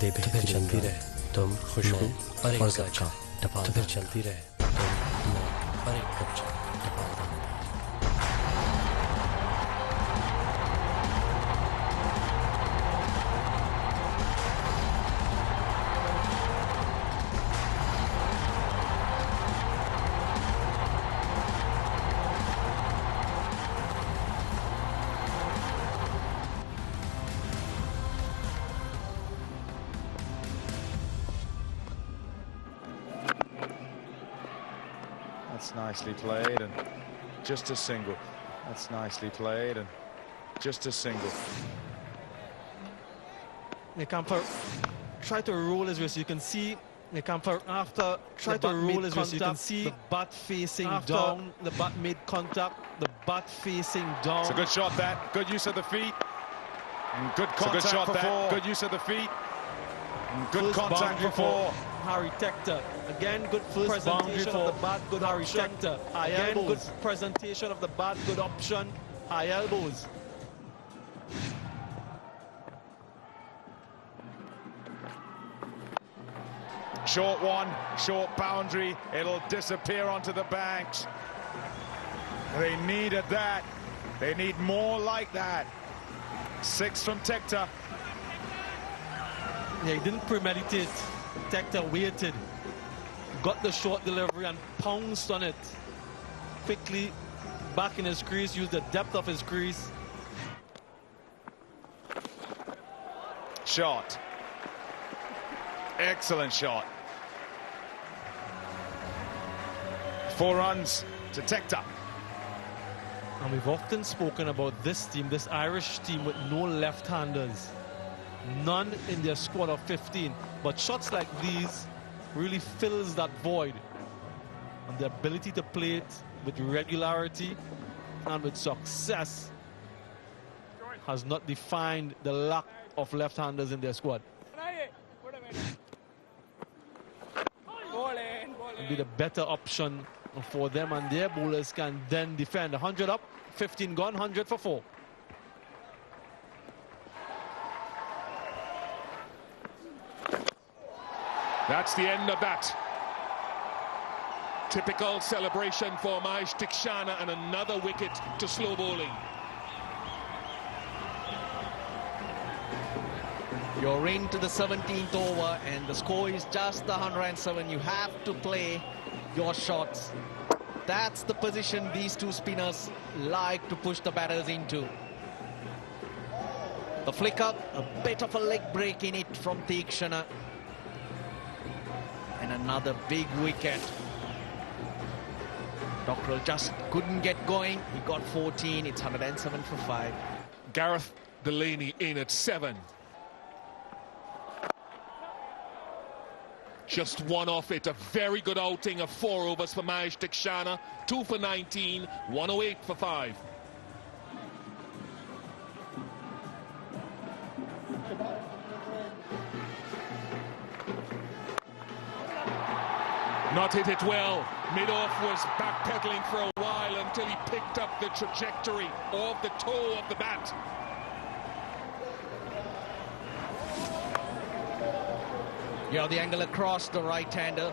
दे तो फिर चलती रहे तुम खुशबू और एक गच्चा टपाल तो फिर चलती रहे तुम और एक गच्चा टपाल दाने That's nicely played and just a single. That's nicely played and just a single. Camper try to roll his wrist. You can see the camper after try to roll his wrist. You can see the butt facing down. The butt made contact. The butt facing down. It's a good shot that. Good use of the feet. And good contact good shot for that. four. Good use of the feet. And good contact for four. Harry Tector. Again, good first presentation of the bat, good Harry Tector. Again, good presentation of the bat, good option. High elbows. Short one, short boundary. It'll disappear onto the banks. They needed that. They need more like that. 6 from Tector. Yeah, he didn't premeditate. Tector waited, got the short delivery and pounced on it. Quickly back in his crease, used the depth of his crease. Shot. Excellent shot. 4 runs to Tector. And we've often spoken about this team, this Irish team with no left-handers. None in their squad of 15. But shots like these really fills that void. And the ability to play it with regularity and with success has not defined the lack of left-handers in their squad. It'll be the better option for them, and their bowlers can then defend. 100 up, 15 gone, 100 for 4. That's the end of that. Typical celebration for Mahesh Tikshana, and another wicket to slow bowling. You're into the 17th over and the score is just the 107. You have to play your shots. That's the position these two spinners like to push the batters into. The flicker, a bit of a leg break in it from Tikshana. And another big wicket. Dockrell just couldn't get going. He got 14. It's 107 for 5. Gareth Delaney in at 7. Just one off it. A very good outing of 4 overs for Mahesh Tikshana. 2 for 19, 108 for 5. Not hit it well. Mid-off was backpedaling for a while until he picked up the trajectory of the toe of the bat. Yeah, the angle across the right-hander.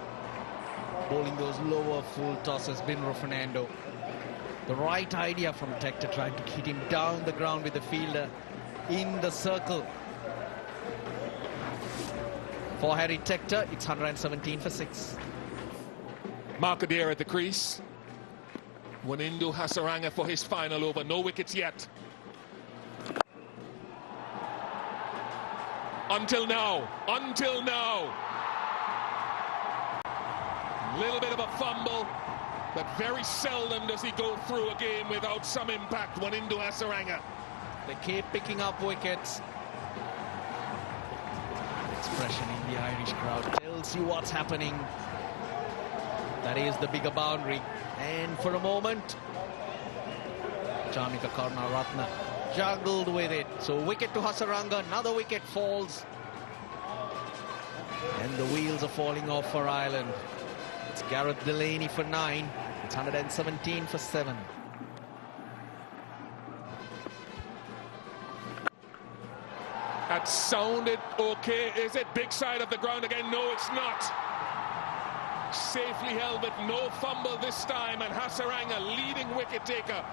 Bowling those lower full tosses, Binro Fernando. The right idea from Tector, trying to hit him down the ground with the fielder in the circle. For Harry Tector, it's 117 for 6. Mark Adair at the crease. Wanindu Hasaranga for his final over. No wickets yet. Until now. Until now. Little bit of a fumble, but very seldom does he go through a game without some impact. Wanindu Hasaranga. They keep picking up wickets. Expression in the Irish crowd tells you what's happening. That is the bigger boundary. And for a moment, Jamika Karunaratne juggled with it. So wicket to Hasaranga, another wicket falls. And the wheels are falling off for Ireland. It's Gareth Delaney for 9. It's 117 for 7. At Sounded okay. Is it big side of the ground again? No, it's not. Safely held with no fumble this time, and Hasaranga, leading wicket taker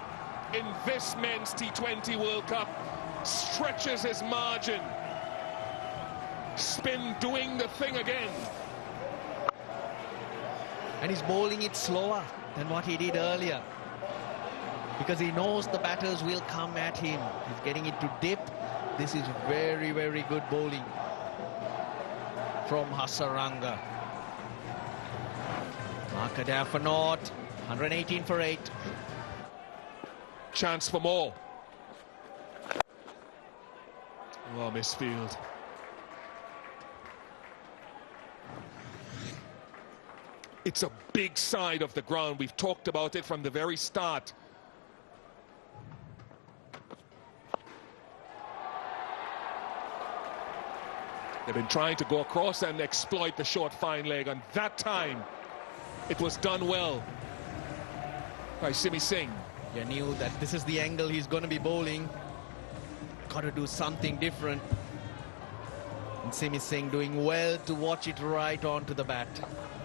in this men's T20 World Cup, stretches his margin. Spin doing the thing again. And he's bowling it slower than what he did earlier, because he knows the batters will come at him. He's getting it to dip. This is very, very good bowling from Hasaranga. Marker there for naught. 118 for 8. Chance for more. Oh, misfield. It's a big side of the ground. We've talked about it from the very start. They've been trying to go across and exploit the short fine leg, and that time it was done well by Simi Singh. You knew that this is the angle he's going to be bowling. Got to do something different. And Simi Singh doing well to watch it right onto the bat.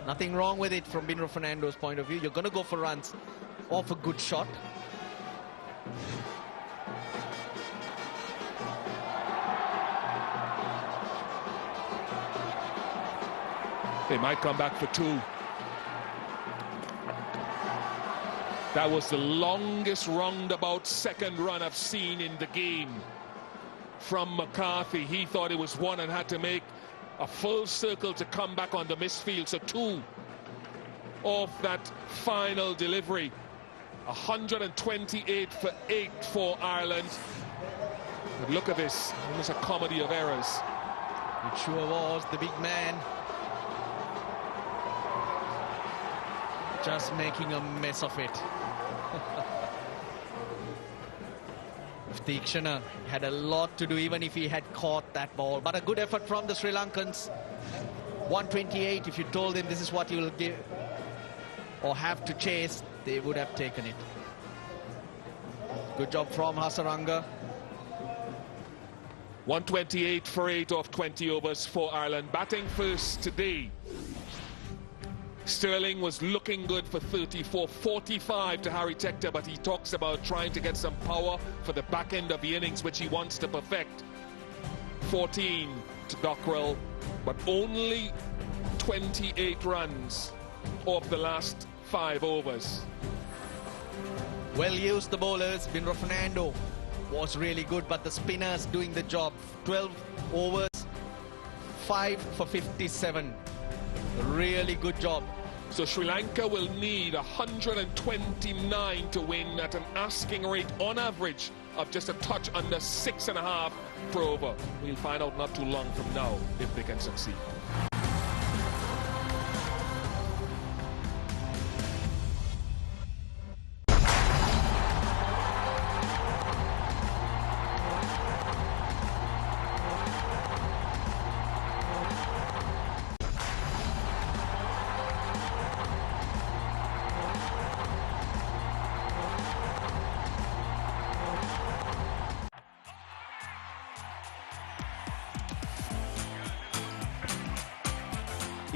Nothing wrong with it from Binro Fernando's point of view. You're going to go for runs off a good shot. They might come back for 2. That was the longest roundabout second run I've seen in the game from McCarthy. He thought it was 1 and had to make a full circle to come back on the misfield. So 2 of that final delivery. 128 for 8 for Ireland. But look at this, almost a comedy of errors. It sure was. The big man just making a mess of it. Tikshana had a lot to do, even if he had caught that ball. But a good effort from the Sri Lankans. 128, if you told them this is what you'll give or have to chase, they would have taken it. Good job from Hasaranga. 128 for 8 off 20 overs for Ireland. Batting first today, Sterling was looking good for 34, 45 to Harry Tector, but he talks about trying to get some power for the back end of the innings, which he wants to perfect. 14 to Dockrell, but only 28 runs off the last 5 overs. Well used, the bowlers. Binro Fernando was really good, but the spinners doing the job. 12 overs, 5 for 57. Really good job. So Sri Lanka will need 129 to win at an asking rate on average of just a touch under 6.5 per over. We'll find out not too long from now if they can succeed.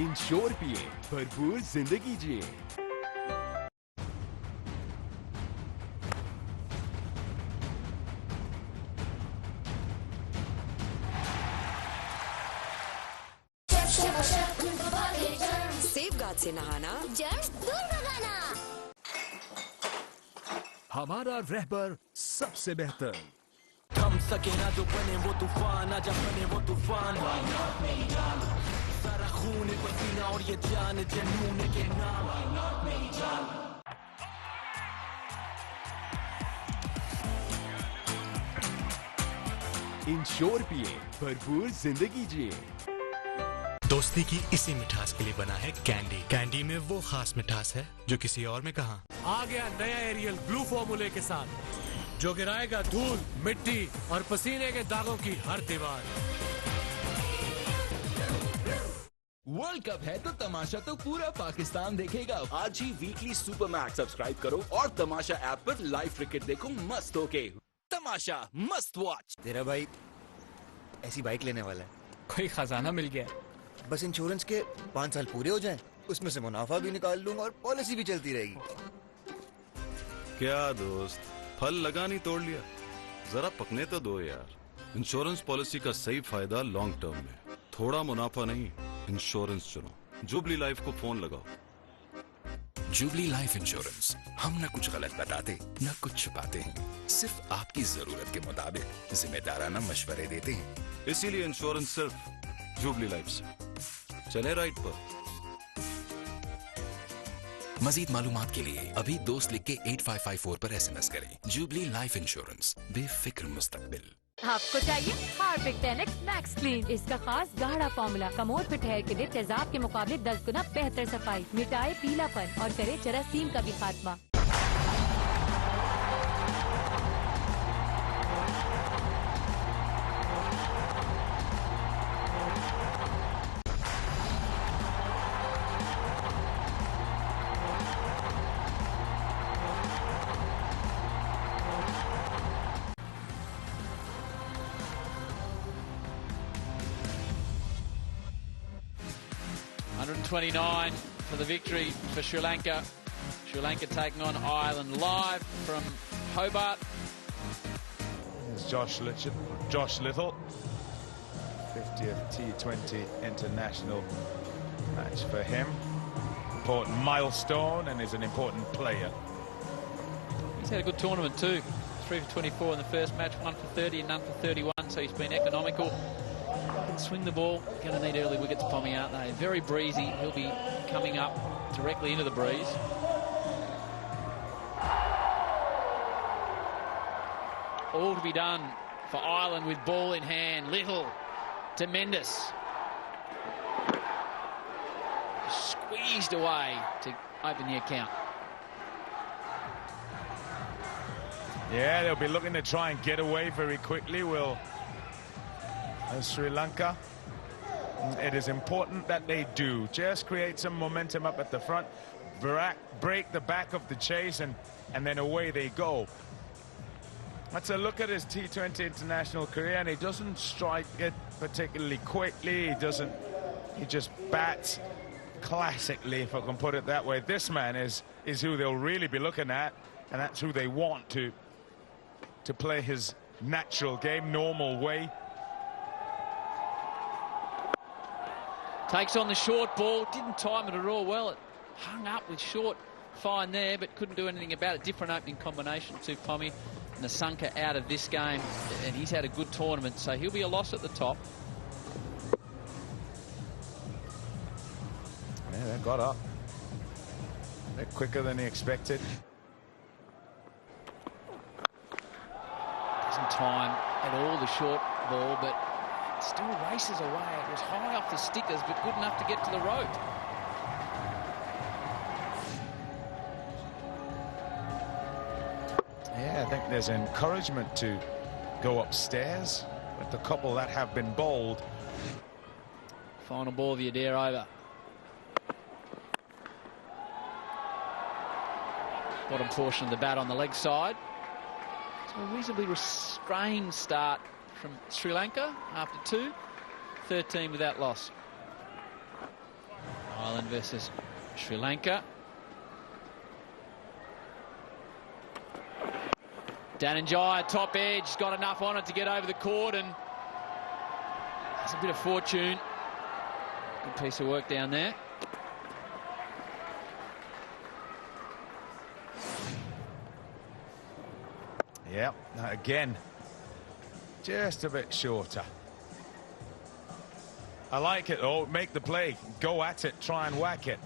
Ensure पिए भरपूर जिंदगी जिए। Safeguard से नहाना, germs दूर भगाना। हमारा रहबर सबसे बेहतर। थम सके ना जो बने वो तूफान, ना जब बने वो तूफान। सारा खून पसीना और ये जान जनून के नाम। इंश्योर पिए भरपूर जिंदगी जिए। दोस्ती की इसी मिठास के लिए बना है कैंडी। कैंडी में वो खास मिठास है जो किसी और में कहां। आ गया नया एरियल ग्लू फॉर्मूले के साथ, जो गिराएगा धूल, मिट्टी और पसीने के दागों की हर दीवार। वर्ल्ड कप है तो तमाशा तो पूरा पाकिस्तान देखेगा। आज ही वीकली सुपर मैक्स सब्सक्राइब करो और तमाशा ऐप पर लाइव क्रिकेट देखो मस्त होके। तमाशा मस्त वॉच। तेरा भाई ऐसी बाइक लेने वाला है। कोई खजाना मिल गया। बस इंश्योरेंस के 5 साल पूरे हो जाएं, उसमें से मुनाफा भी निकाल लूंगा और पॉलिसी भी चलती रहेगी। क्या दोस्त, फल लगा नहीं तोड़ लिया, जरा पकने तो दो यार। इंश्योरेंस पॉलिसी का सही फायदा लॉन्ग टर्म में, थोड़ा मुनाफा नहीं, इंश्योरेंस चुनो। जुबली लाइफ को फोन लगाओ। जुबली लाइफ इंश्योरेंस, हम न कुछ गलत बताते न कुछ छुपाते हैं, सिर्फ आपकी जरूरत के मुताबिक जिम्मेदाराना मशवरे देते हैं। इसीलिए इंश्योरेंस सिर्फ जुबली लाइफ से। चले राइट पर। मजीद मालूमात के लिए अभी दोस्त लिख के 8554 पर SMS करें। जुबली लाइफ इंश्योरेंस, बेफिक्र मुस्तकबिल। आपको चाहिए हार्पिक 10X मैक्स क्लीन। इसका खास गाढ़ा फॉर्मूला कमोड फिट हेयर के लिए तेजाब के मुकाबले 10 गुना बेहतर सफाई, मिटाए पीलापन और करे जरासीम का भी खात्मा। For the victory for Sri Lanka. Sri Lanka taking on Ireland live from Hobart. There's Josh Little, 50th T20 international match for him. Important milestone, and is an important player. He's had a good tournament too. 3 for 24 in the first match, 1 for 30 and none for 31, so he's been economical. Can swing the ball. Going to need early wickets, Pommy, aren't they? Very breezy. He'll be coming up directly into the breeze. All to be done for Ireland with ball in hand. Little to Mendes. Squeezed away to open the account. Yeah, they'll be looking to try and get away very quickly. Will Sri Lanka. It is important that they do. Just create some momentum up at the front, break the back of the chase, and then away they go. Let's look at his T20 international career, and he doesn't strike it particularly quickly. He just bats classically, if I can put it that way. This man is who they'll really be looking at, and that's who they want to play his natural game, normal way. Takes on the short ball, didn't time it at all well. It hung up with short, fine there, but couldn't do anything about it. Different opening combination to Pommy. Nasanka out of this game, and he's had a good tournament, so he'll be a loss at the top. Yeah, they got up. A bit quicker than he expected. Doesn't time at all the short ball, but still races away. It was high off the stickers, but good enough to get to the rope. Yeah, I think there's encouragement to go upstairs with the couple that have been bowled. Final ball of the Agar over. Bottom portion of the bat on the leg side. So a reasonably restrained start from Sri Lanka after 2, 13 without loss. Ireland versus Sri Lanka. Danenjaya, top edge, got enough on it to get over the court, and there's a bit of fortune. Good piece of work down there. Yeah, again, just a bit shorter. I like it though. Make the play, go at it, try and whack it,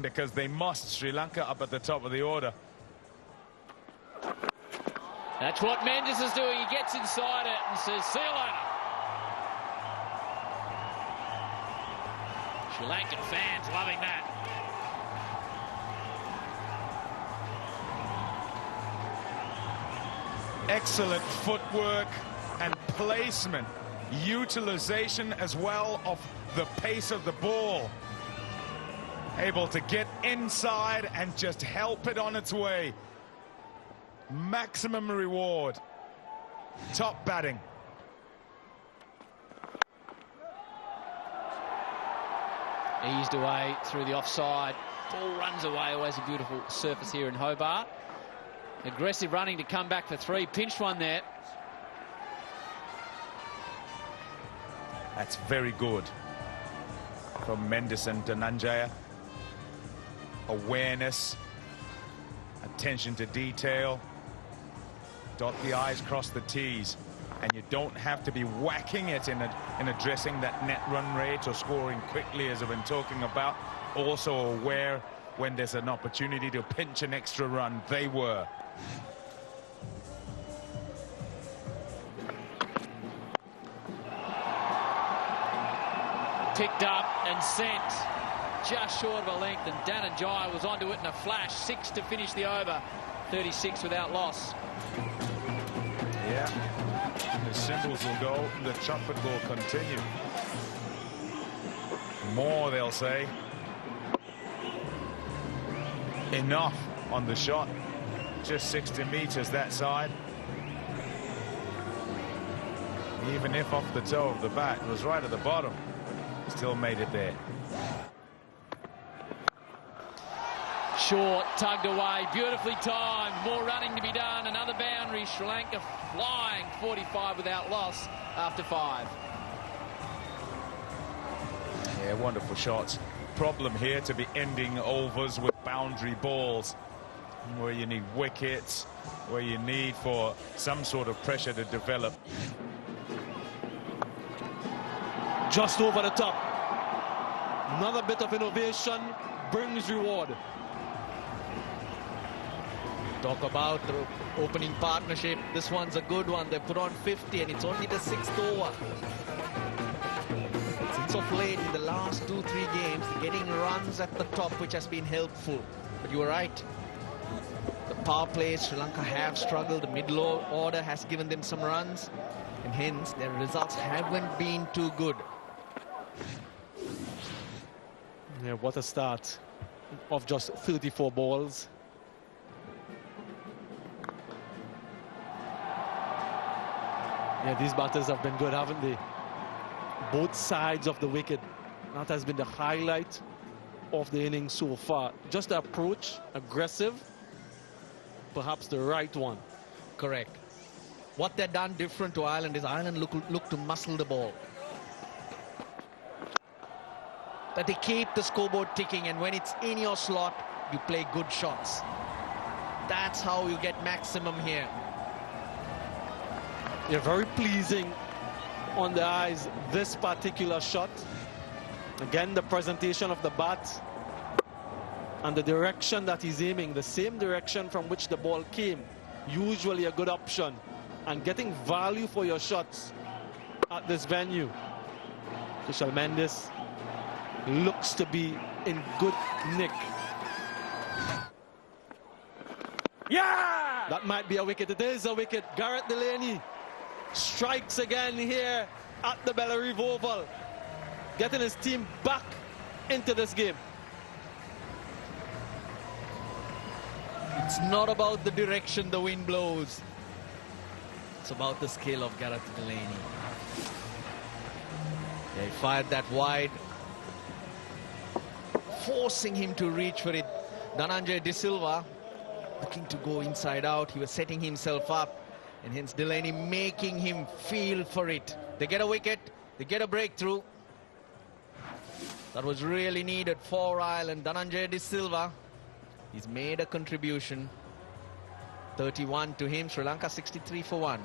because they must. Sri Lanka up at the top of the order. That's what Mendes is doing. He gets inside it and says, see you later. Sri Lankan fans loving that. Excellent footwork and placement, utilization as well of the pace of the ball. Able to get inside and just help it on its way. Maximum reward. Top batting. Eased away through the offside. Ball runs away. Always a beautiful surface here in Hobart. Aggressive running to come back for 3. Pinched one there. That's very good from Mendes and Dhananjaya. Awareness, attention to detail, dot the I's, cross the T's, and you don't have to be whacking it in addressing that net run rate or scoring quickly, as I've been talking about. Also aware when there's an opportunity to pinch an extra run. They were. Picked up and sent just short of a length, and Dhananjaya was onto it in a flash. 6 to finish the over. 36 without loss. Yeah, the cymbals will go, the trumpet will continue. More, they'll say. Enough on the shot. Just 60 meters that side. Even if off the toe of the bat, it was right at the bottom. Still made it there. Short, tugged away, beautifully timed. More running to be done. Another boundary. Sri Lanka flying 45 without loss after 5. Yeah, wonderful shots. Problem here to be ending overs with boundary balls, where you need wickets, where you need for some sort of pressure to develop. Just over the top. Another bit of innovation brings reward. Talk about the opening partnership. This one's a good one. They put on 50 and it's only the 6th over. Since of late, in the last 2-3 games, getting runs at the top, which has been helpful. But you were right. The power plays, Sri Lanka have struggled. The middle order has given them some runs, and hence their results haven't been too good. Yeah, what a start of just 34 balls. Yeah, these batters have been good, haven't they? Both sides of the wicket. That has been the highlight of the innings so far. Just the approach, aggressive, perhaps the right one. Correct. What they've done different to Ireland is Ireland look to muscle the ball. That they keep the scoreboard ticking, and when it's in your slot, you play good shots. That's how you get maximum here. Yeah, very pleasing on the eyes, this particular shot. Again, the presentation of the bat and the direction that he's aiming, the same direction from which the ball came. Usually a good option. And getting value for your shots at this venue. Kushal Mendes looks to be in good nick. Yeah! That might be a wicket. It is a wicket. Gareth Delaney strikes again here at the Bellarive Oval, getting his team back into this game. It's not about the direction the wind blows. It's about the skill of Gareth Delaney. Yeah, he fired that wide, forcing him to reach for it. Dhananjaya De Silva looking to go inside out. He was setting himself up, and hence Delaney making him feel for it. They get a wicket, they get a breakthrough. That was really needed for Ireland. Dhananjaya De Silva, he's made a contribution. 31 to him, Sri Lanka 63 for 1.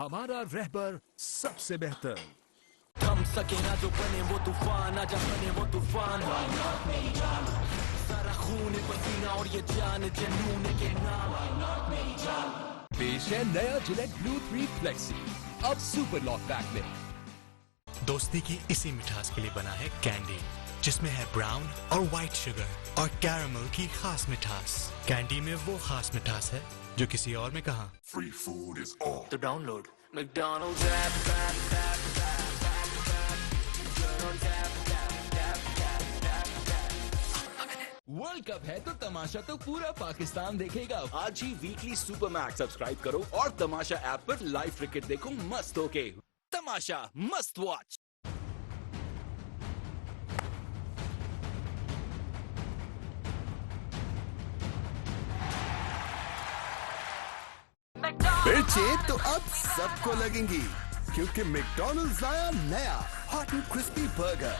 हमारा रहबर सबसे बेहतर। थम सके ना जो बने वो तूफान, आजा बने वो तूफान। सारा खून पसीना और ये जान जुनून के नाम। पेश है नया जिलेट ब्लू 3 फ्लेक्सी, अब सुपर लॉक पैक में। दोस्ती की इसी मिठास के लिए बना है कैंडी, जिसमें है ब्राउन और व्हाइट शुगर और कैरामल की खास मिठास। कैंडी में वो खास मिठास है जो किसी और में कहाँ। Free food is all. तो download McDonald's app. World cup है तो तमाशा तो पूरा पाकिस्तान देखेगा। आज ही वीकली सुपर मैक्स सब्सक्राइब करो और तमाशा ऐप पर लाइव क्रिकेट देखो मस्त होके। तमाशा मस्त वॉच। मिर्चें तो अब सबको लगेंगी, क्योंकि मैकडॉनल्ड्स लाया नया हॉट एंड क्रिस्पी बर्गर।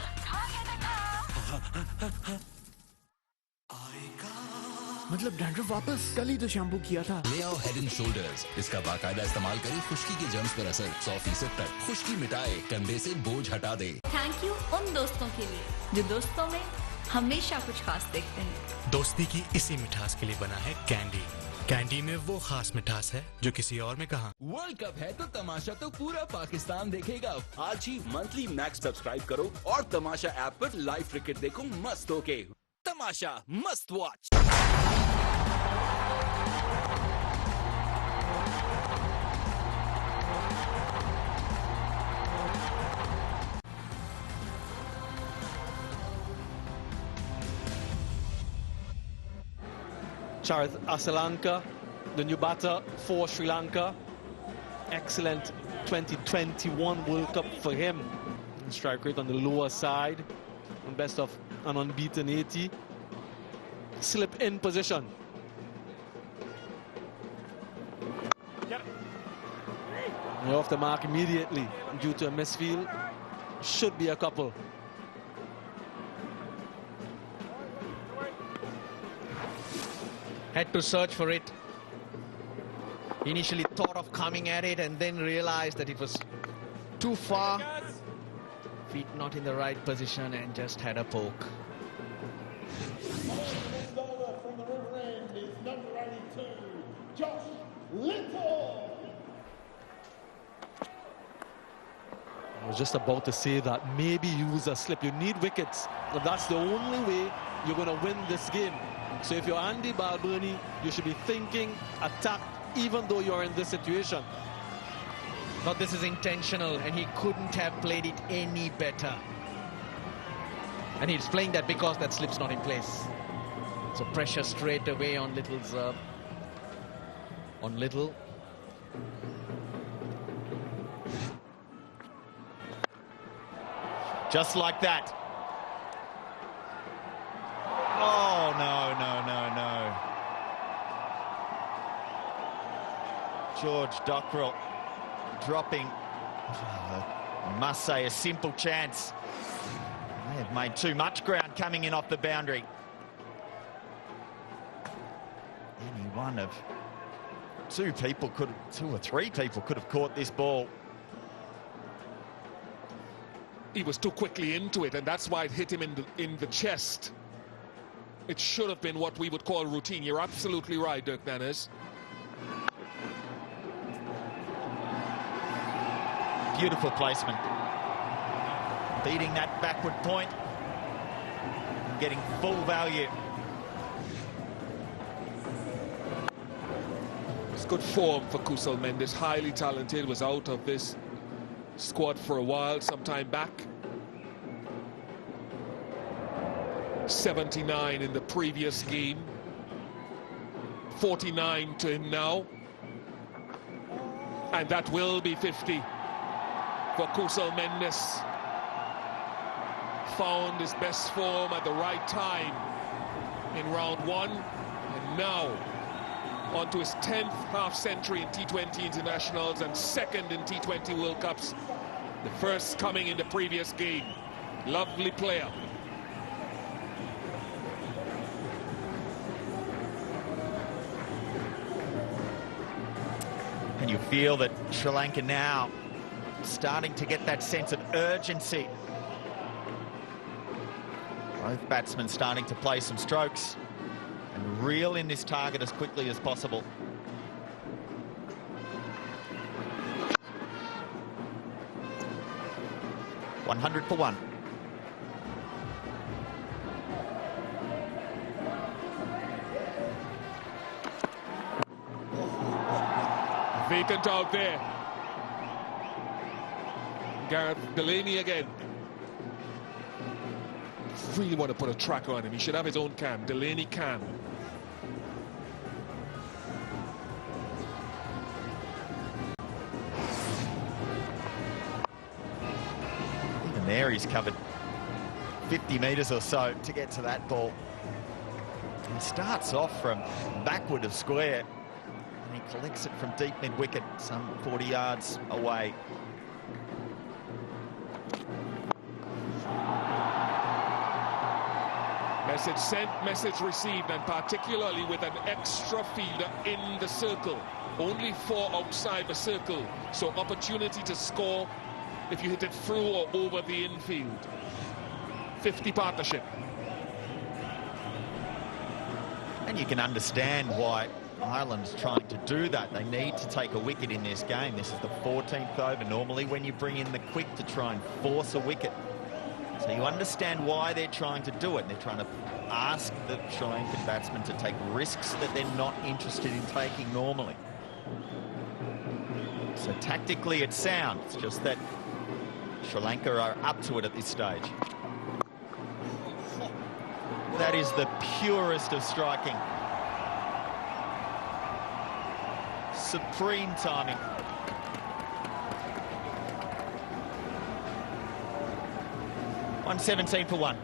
मतलब डैंड्रफ वापस? कल ही तो शैम्पू किया था। ले आओ हेड एंड शोल्डर्स, इसका बाकायदा इस्तेमाल करें खुश्की के जर्म्स पर असर 100% तक। खुश्की मिटाए, कंधे से बोझ हटा दे। थैंक यू उन दोस्तों के लिए जो दोस्तों में हमेशा कुछ खास देखते हैं। दोस्ती की इसी मिठास के लिए बना है कैंडी। कैंडी में वो खास मिठास है जो किसी और में कहाँ। वर्ल्ड कप है तो तमाशा तो पूरा पाकिस्तान देखेगा। आज ही मंथली मैक्स सब्सक्राइब करो और तमाशा ऐप पर लाइव क्रिकेट देखो मस्त होके। तमाशा मस्त watch. Charith Asalanka, the new batter for Sri Lanka. Excellent 2021 World Cup for him. Strike rate on the lower side. And best of an unbeaten 80. Slip in position. They're off the mark immediately due to a misfield. Should be a couple. Had to search for it. Initially thought of coming at it and then realized that it was too far. Feet not in the right position and just had a poke. I was just about to say that maybe use a slip. You need wickets. But that's the only way you're going to win this game. So if you're Andy Balbirnie, you should be thinking attack even though you're in this situation. But this is intentional and he couldn't have played it any better. And he's playing that because that slip's not in place. So pressure straight away on Little's on Little. Just like that. Oh, no, no, no, no. George Dockrell dropping, I must say, a simple chance. They have made too much ground coming in off the boundary. Any one of two or three people could have caught this ball. He was too quickly into it, and that's why it hit him in the chest. It should have been what we would call routine. You're absolutely right, Dirk Nannes. Beautiful placement. Beating that backward point. Getting full value. It's good form for Kusal Mendes. Highly talented. Was out of this squad for a while, some time back. 79 in the previous game. 49 to him now. And that will be 50 for Kusal Mendes. Found his best form at the right time in round one. And now on to his 10th half-century in T20 internationals and second in T20 World Cups. The first coming in the previous game. Lovely player. And you feel that Sri Lanka now starting to get that sense of urgency. Both batsmen starting to play some strokes and reel in this target as quickly as possible. 100 for 1. Vacant out there. Gareth Delaney again. Really want to put a tracker on him. He should have his own cam. Delaney cam. Even there he's covered 50 metres or so to get to that ball. He starts off from backward of square. And he collects it from deep mid-wicket, some 40 yards away. Message sent, message received, and particularly with an extra fielder in the circle. Only 4 outside the circle, so opportunity to score if you hit it through or over the infield. 50 partnership. And you can understand why Ireland's trying to do that. They need to take a wicket in this game. This is the 14th over. Normally when you bring in the quick to try and force a wicket. So you understand why they're trying to do it. They're trying to ask the Sri Lankan batsmen to take risks that they're not interested in taking normally. So tactically it's sound. It's just that Sri Lanka are up to it at this stage. That is the purest of striking. Supreme timing. $117 for 1.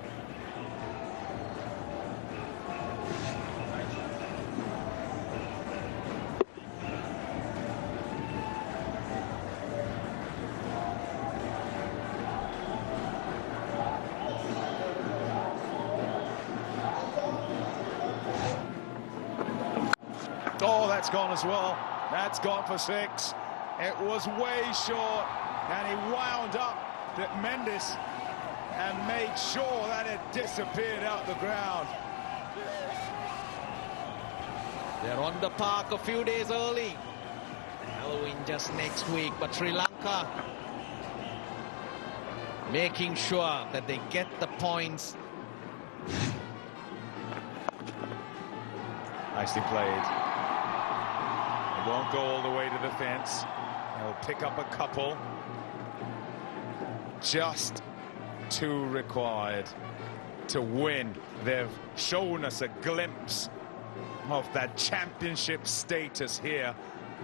Oh, that's gone as well. That's gone for 6. It was way short, and he wound up that Mendes and made sure that it disappeared out the ground. They're on the park a few days early. Halloween just next week, but Sri Lanka making sure that they get the points. Nicely played. They won't go all the way to the fence. They'll pick up a couple. Just 2 required to win. They've shown us a glimpse of that championship status here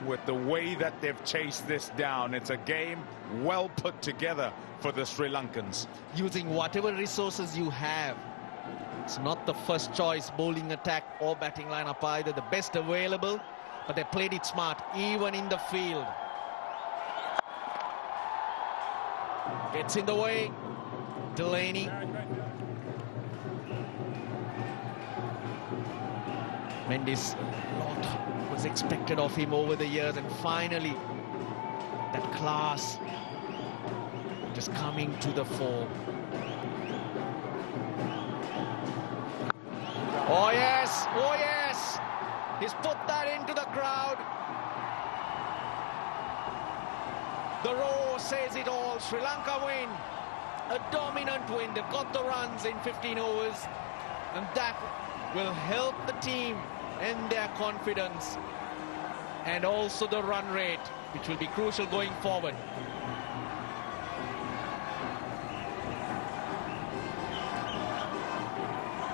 with the way that they've chased this down. It's a game well put together for the Sri Lankans. Using whatever resources you have. It's not the first choice bowling attack or batting lineup either, the best available, but they played it smart even in the field. Gets in the way. Delaney. Mendes, a lot was expected of him over the years, and finally that class just coming to the fore. Oh yes, oh yes, he's put that into the crowd. The roar says it all. Sri Lanka win. A dominant win. They've got the runs in 15 overs, and that will help the team and their confidence, and also the run rate, which will be crucial going forward.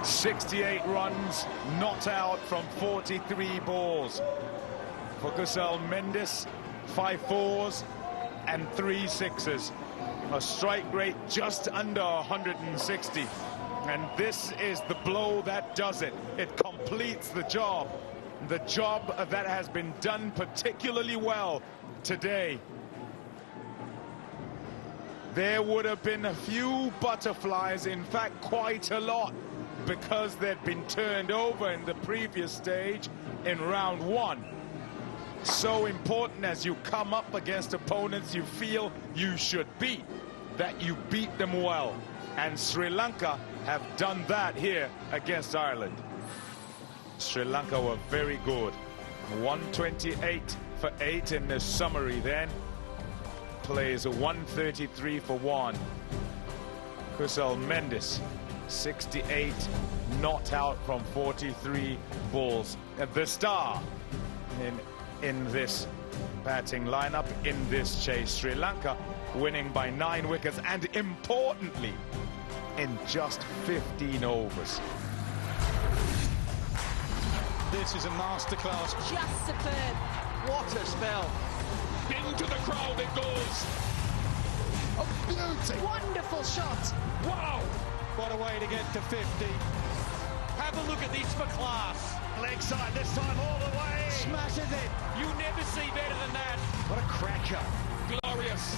"68 runs, not out from 43 balls. For Kusal Mendes, 5 fours and 3 sixes. A strike rate just under 160. And this is the blow that does it. It completes the job. The job that has been done particularly well today. There would have been a few butterflies, in fact quite a lot, because they'd been turned over in the previous stage in round 1. So important as you come up against opponents you feel you should beat, that you beat them well. And Sri Lanka have done that here against Ireland. Sri Lanka were very good. 128 for 8 in the summary then. Plays 133 for 1 Kusal Mendes, 68 not out from 43 balls. The star in this batting lineup, in this chase. Sri Lanka winning by 9 wickets, and importantly, in just 15 overs. This is a masterclass. Just superb. What a spell. Into the crowd it goes. A beauty. Wonderful shot. Wow. What a way to get to 50. Have a look at this for class. Leg side this time all the way. Smashes it. You never see better than that. What a cracker. Glorious.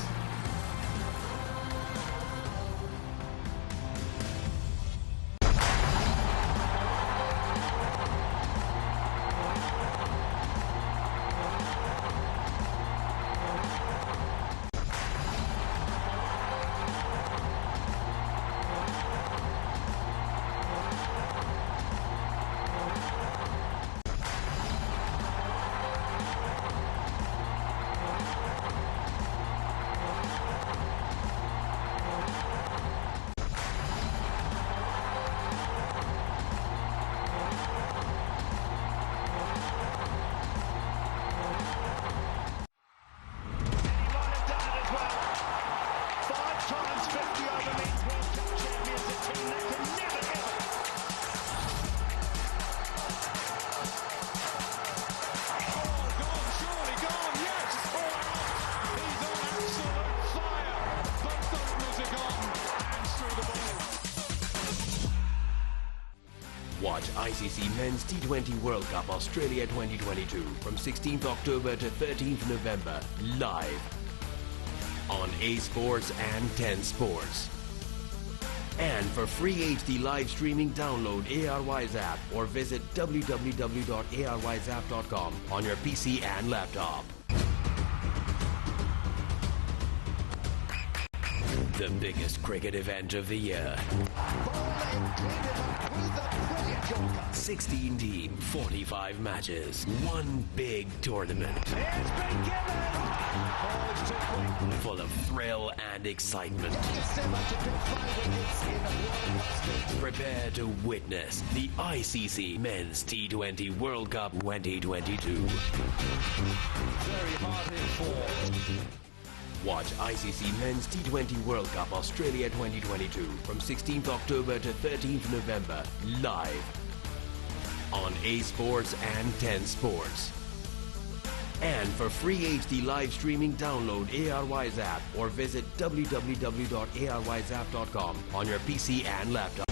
Watch ICC Men's T20 World Cup Australia 2022 from 16th October to 13th November live on A Sports and 10 Sports. And for free HD live streaming, download ARY's app or visit www.arysapp.com on your PC and laptop. The biggest cricket event of the year. 16 team, 45 matches, one big tournament. Full of thrill and excitement. Prepare to witness the ICC Men's T20 World Cup 2022. Very hard hit forward. Watch ICC Men's T20 World Cup Australia 2022 from 16th October to 13th November live on A Sports and 10 Sports. And for free HD live streaming, download ARY's app or visit www.arysapp.com on your PC and laptop.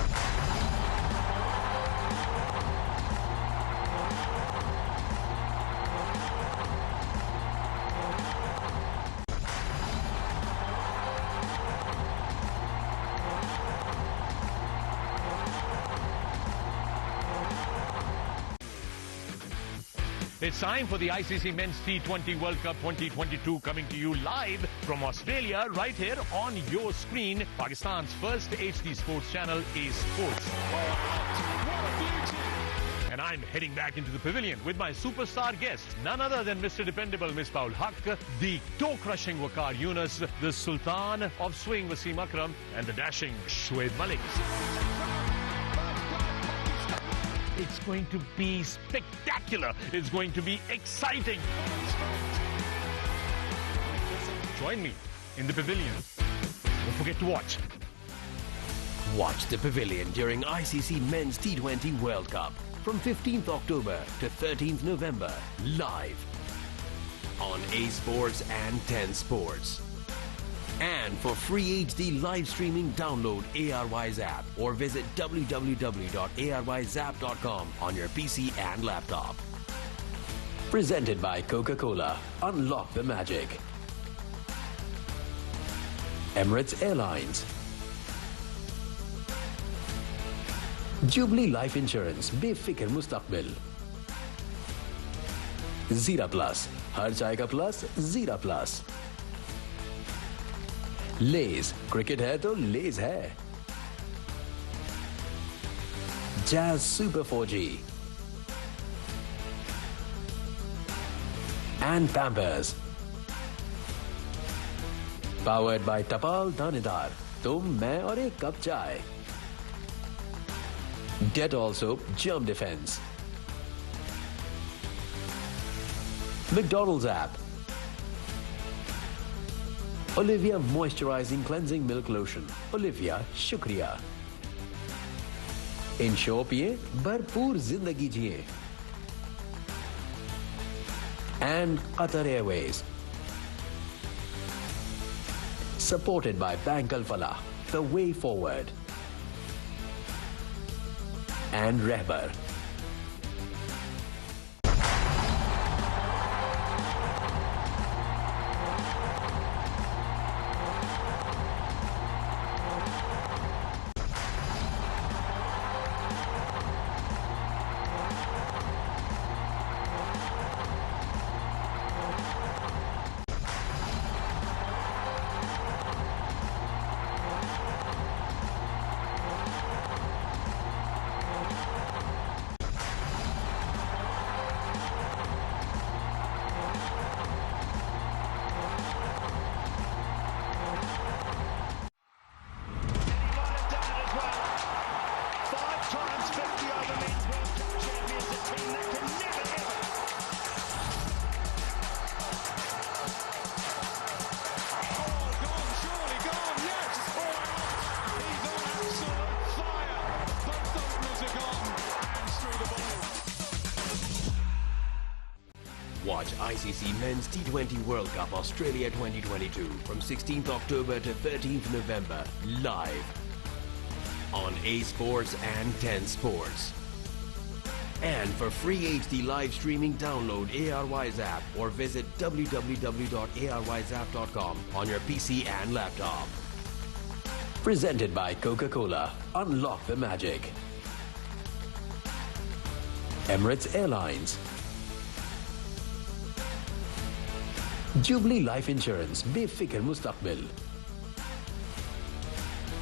It's time for the ICC Men's T20 World Cup 2022, coming to you live from Australia, right here on your screen. Pakistan's first HD sports channel is Sports. What a beauty! And I'm heading back into the pavilion with my superstar guest, none other than Mr. Dependable Misbah-ul Haq, the toe-crushing Waqar Yunus, the Sultan of Swing Wasim Akram, and the dashing Shoaib Malik. It's going to be spectacular. It's going to be exciting. Join me in the pavilion. Don't forget to watch. Watch the pavilion during ICC Men's T20 World Cup from 15th October to 13th November live on A Sports and 10 Sports. And for free HD live streaming, download ARY's app or visit www.arysapp.com on your PC and laptop. Presented by Coca-Cola. Unlock the magic. Emirates Airlines. Jubilee Life Insurance. बेफिक्र मुस्तकबिल. Zira Plus. हर चाय का plus, Zira Plus. लेज, cricket है तो लेज है. Jazz Super 4G. And Pampers. Powered by Tapal Danedar. तुम, मैं और एक कप चाय. Dettol soap, germ defense. McDonald's app. Olivia moisturizing cleansing milk lotion. Olivia, शुक्रिया. Ensure पिए, भरपूर जिंदगी जिए. And Qatar Airways. Supported by Bank Al Falah, the way forward. And Rehbar. Watch ICC Men's T20 World Cup Australia 2022 from 16th October to 13th November live on A Sports and 10 Sports. And for free HD live streaming, download ARY's app or visit www.arysapp.com on your PC and laptop. Presented by Coca-Cola. Unlock the magic. Emirates Airlines. Jubilee Life Insurance, बेफिक्र मुस्तकबिल.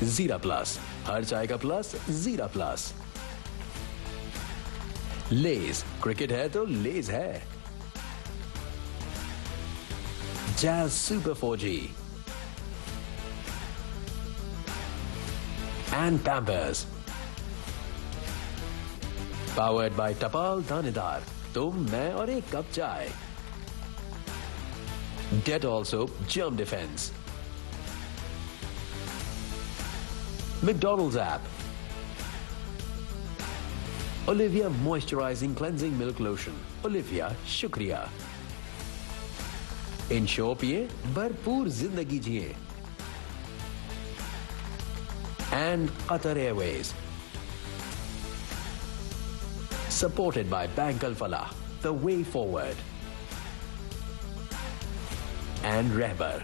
Zira Plus, हर चाय का plus, Zira Plus. Lays, cricket है तो Lays है. Jazz Super 4G. And Pampers. Powered by Tapal Danedar. तुम, मैं और एक कप चाय. Dettol soap, germ defense. McDonald's app. Olivia moisturizing cleansing milk lotion. Olivia, शुक्रिया. Ensure पिए, भरपूर जिंदगी जिए. And Qatar Airways. Supported by Bank Al Falah, the way forward. And Rehbar.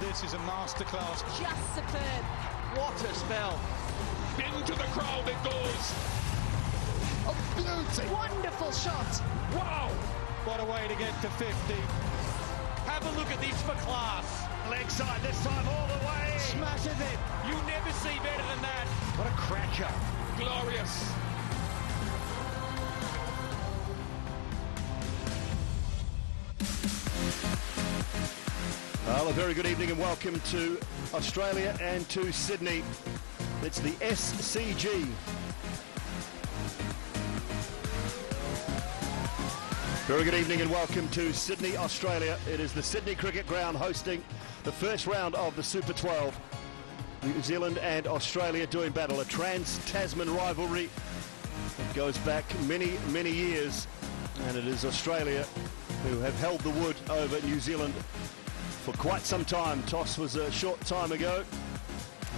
This is a masterclass. Just superb. What a spell. Into the crowd it goes. A beauty. Wonderful shot. Wow. What a way to get to 50. Have a look at this for class. Leg side this time all the way. Smashes it. You never see better than that. What a cracker. Glorious. Well, a very good evening and welcome to Australia and to Sydney. It's the SCG. Very good evening and welcome to Sydney, Australia. It is the Sydney Cricket Ground hosting the first round of the Super 12. New Zealand and Australia doing battle. A trans-Tasman rivalry that goes back many, many years. And it is Australia who have held the wood over New Zealand for quite some time. Toss was a short time ago.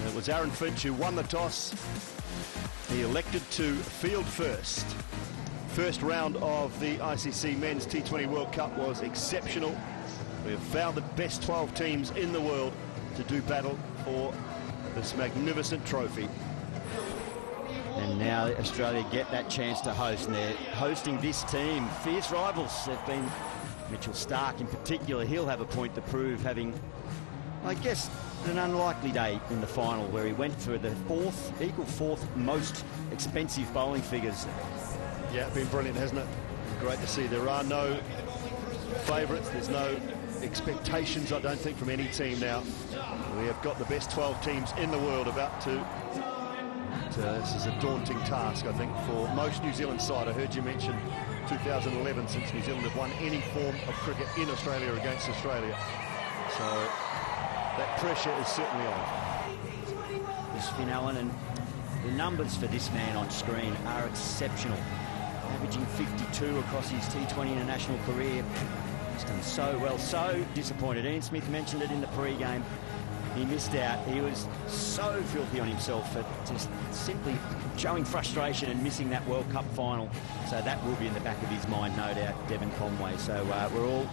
It was Aaron Finch who won the toss. He elected to field first. First round of the ICC Men's T20 World Cup was exceptional. We have found the best 12 teams in the world to do battle for this magnificent trophy. And now Australia get that chance to host, and they're hosting this team. Fierce rivals. They've been Mitchell Starc in particular. He'll have a point to prove, having, I guess, an unlikely day in the final where he went for the equal fourth most expensive bowling figures. Yeah, been brilliant, hasn't it? Great to see. There are no favourites. There's no expectations, I don't think, from any team now. We have got the best 12 teams in the world about to... this is a daunting task, I think, for most New Zealand side. I heard you mention 2011 since New Zealand have won any form of cricket in Australia against Australia. So that pressure is certainly on. This Finn Allen, and the numbers for this man on screen are exceptional. Averaging 52 across his T20 international career. He's done so well, so disappointed. Ian Smith mentioned it in the pre-game. He missed out. He was so filthy on himself for just simply showing frustration and missing that World Cup final. So that will be in the back of his mind, no doubt, Devon Conway. So we're all...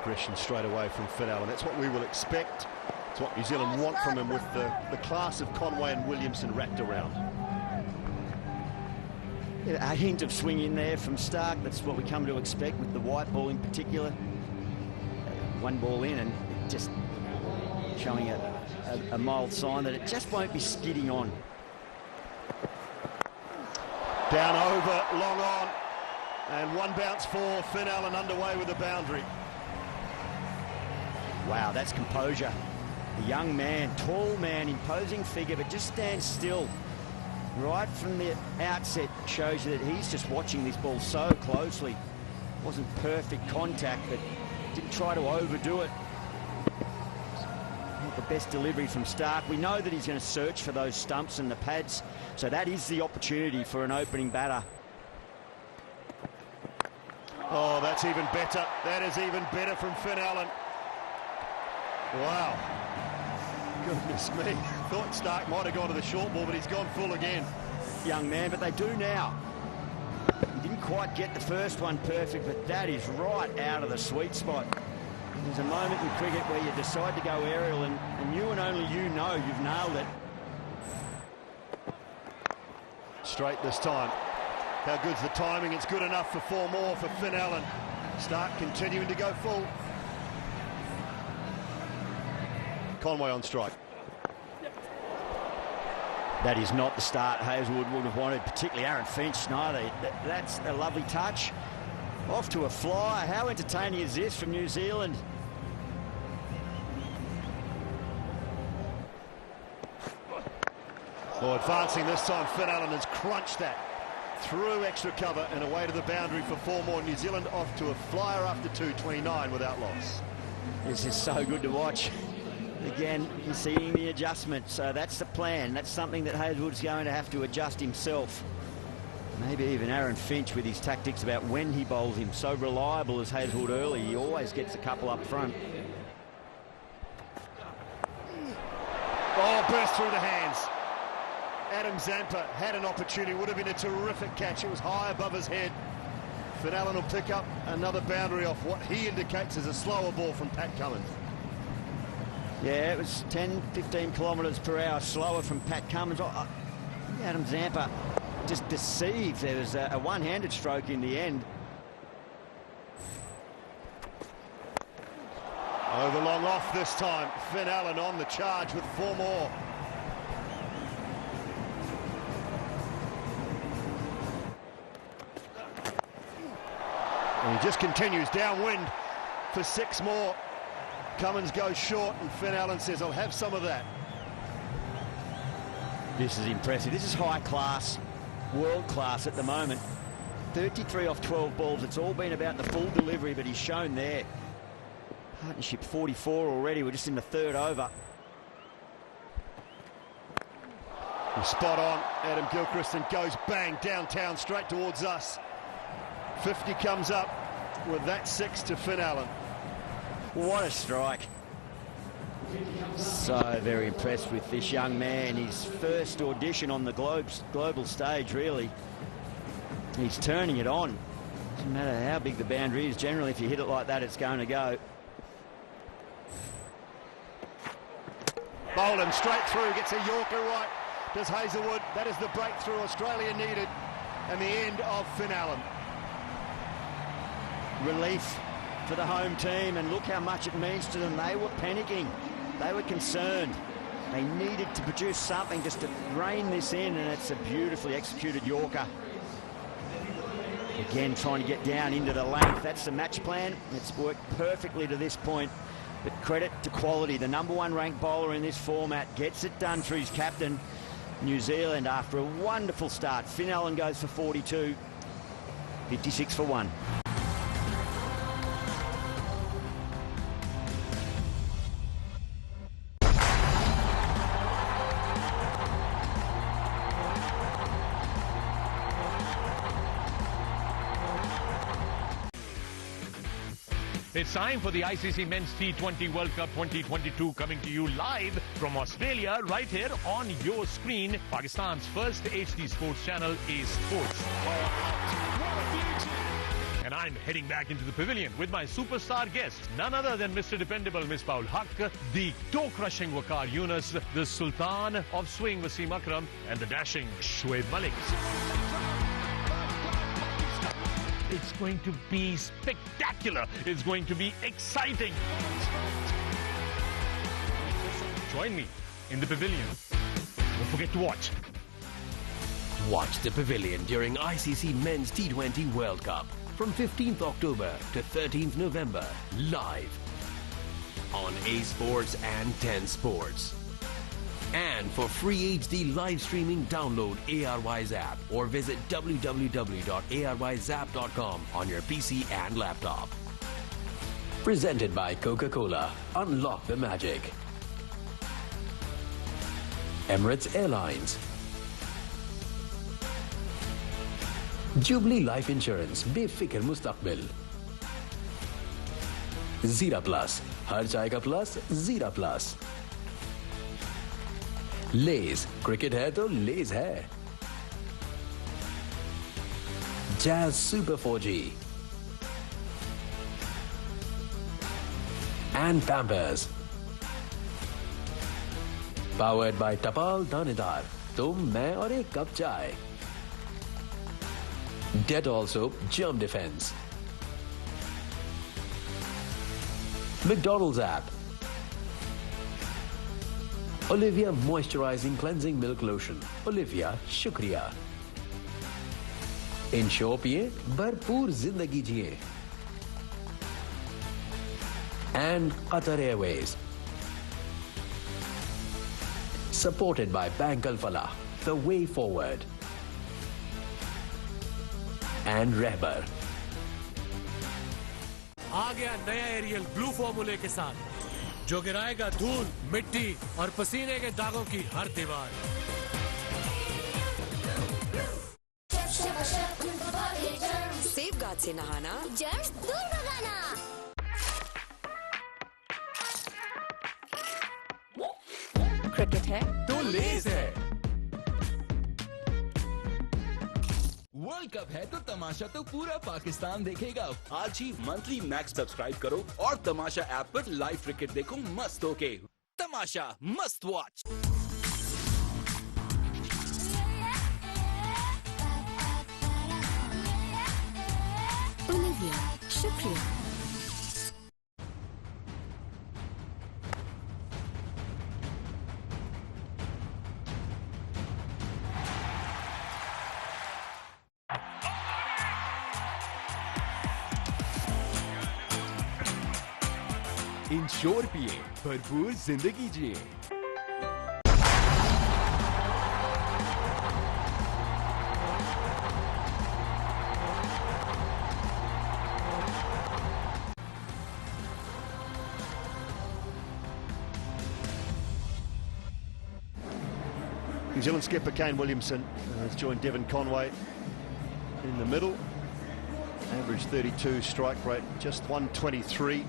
Aggression straight away from Finn Allen. That's what we will expect. It's what New Zealand want from him, with the class of Conway and Williamson wrapped around. A hint of swing in there from Starc. That's what we come to expect with the white ball in particular. One ball in and just showing a mild sign that it just won't be skidding on. Down over, long on, and one bounce for Finn Allen, underway with a boundary. Wow, that's composure. A young man, tall man, imposing figure, but just stands still. Right from the outset shows you that he's just watching this ball so closely. Wasn't perfect contact, but didn't try to overdo it. Not the best delivery from Starc. We know that he's going to search for those stumps and the pads, so that is the opportunity for an opening batter. Oh, that's even better. That is even better from Finn Allen. Wow. Goodness me. Thought Starc might have gone to the short ball, but he's gone full again. Young man, but they do now. He didn't quite get the first one perfect, but that is right out of the sweet spot. There's a moment in cricket where you decide to go aerial, and you and only you know you've nailed it. Straight this time. How good's the timing? It's good enough for 4 more for Finn Allen. Starc continuing to go full. Conway on strike. That is not the start Hazlewood would have wanted, particularly Aaron Finch. Neither. That's a lovely touch. Off to a fly. How entertaining is this from New Zealand? Oh, advancing this time, Finn Allen has crunched that through extra cover and away to the boundary for 4 more. New Zealand off to a flyer after 2:29 without loss. This is so good to watch. Again, you're seeing the adjustment, so that's the plan. That's something that Hazlewood's going to have to adjust himself. Maybe even Aaron Finch with his tactics about when he bowls him. So reliable as Hazlewood early, he always gets a couple up front. Oh, burst through the hands. Adam Zampa had an opportunity, would have been a terrific catch. It was high above his head. Finn Allen will pick up another boundary off what he indicates is a slower ball from Pat Cummins. Yeah, it was 10-15 kilometres per hour slower from Pat Cummins. Adam Zampa just deceived. There was a one-handed stroke in the end. Over long off this time. Finn Allen on the charge with 4 more. And he just continues downwind for 6 more. Cummins goes short and Finn Allen says, I'll have some of that. This is impressive. This is high class, world class at the moment. 33 off 12 balls. It's all been about the full delivery, but he's shown there. Partnership 44 already. We're just in the 3rd over. He's spot on. Adam Gilchrist and goes bang downtown straight towards us. 50 comes up with that 6 to Finn Allen. What a strike. So very impressed with this young man. His first audition on the global stage, really. He's turning it on. Doesn't matter how big the boundary is. Generally, if you hit it like that, it's going to go. Boland straight through, gets a Yorker right. Does Hazlewood. That is the breakthrough Australia needed. And the end of Finn Allen. Relief for the home team, and look how much it means to them. They were panicking. They were concerned. They needed to produce something just to rein this in, and it's a beautifully executed Yorker. Again, trying to get down into the length. That's the match plan. It's worked perfectly to this point. But credit to quality. The #1 ranked bowler in this format gets it done through his captain. New Zealand, after a wonderful start. Finn Allen goes for 42. 56 for 1. It's time for the ICC Men's T20 World Cup 2022, coming to you live from Australia, right here on your screen. Pakistan's first HD sports channel is Sports. And I'm heading back into the pavilion with my superstar guest, none other than Mr. Dependable Misbah ul Haq, the toe-crushing Waqar Yunus, the Sultan of Swing Wasim Akram, and the dashing Shoaib Malik. It's going to be spectacular. It's going to be exciting. Join me in the pavilion. Don't forget to watch. Watch the pavilion during ICC Men's T20 World Cup from 15th October to 13th November, live on A Sports and 10 Sports. And for free HD live streaming, download ARY's app or visit www.aryzap.com on your PC and laptop. Presented by Coca-Cola. Unlock the magic. Emirates Airlines. Jubilee Life Insurance. बेफिक्र मुस्तकबिल. Zira Plus. हर चाय का plus, Zira Plus. Lays. Cricket है तो लेज है. Jazz Super 4G. And Pampers. Powered by Tapal Danedar. तुम, मैं और एक कप चाय. Dettol Soap Germ Defense. McDonald's app. Olivia Moisturizing Cleansing Milk Lotion. Olivia, शुक्रिया. Ensure पिए, भरपूर जिंदगी जिए. And Qatar Airways. Supported by Bank Al Falah, the way forward. And Rehbar. आ गया नया एरियल ब्लू फॉर्मूले के साथ, जो गिराएगा धूल, मिट्टी और पसीने के दागों की हर दीवार. सेफगार्ड से नहाना, जर्म्स दूर भगाना. क्रिकेट है तो लेज है. वर्ल्ड कप है तो तमाशा तो पूरा पाकिस्तान देखेगा. आज ही मंथली मैक्स सब्सक्राइब करो और तमाशा ऐप पर लाइव क्रिकेट देखो मस्त होके. तमाशा मस्त वॉच. ओलिविया, शुक्रिया. इंश्योर पिए, भरपूर जिंदगी जिए. New Zealand skipper Kane Williamson has joined Devon Conway in the middle. Average 32, strike rate just 123.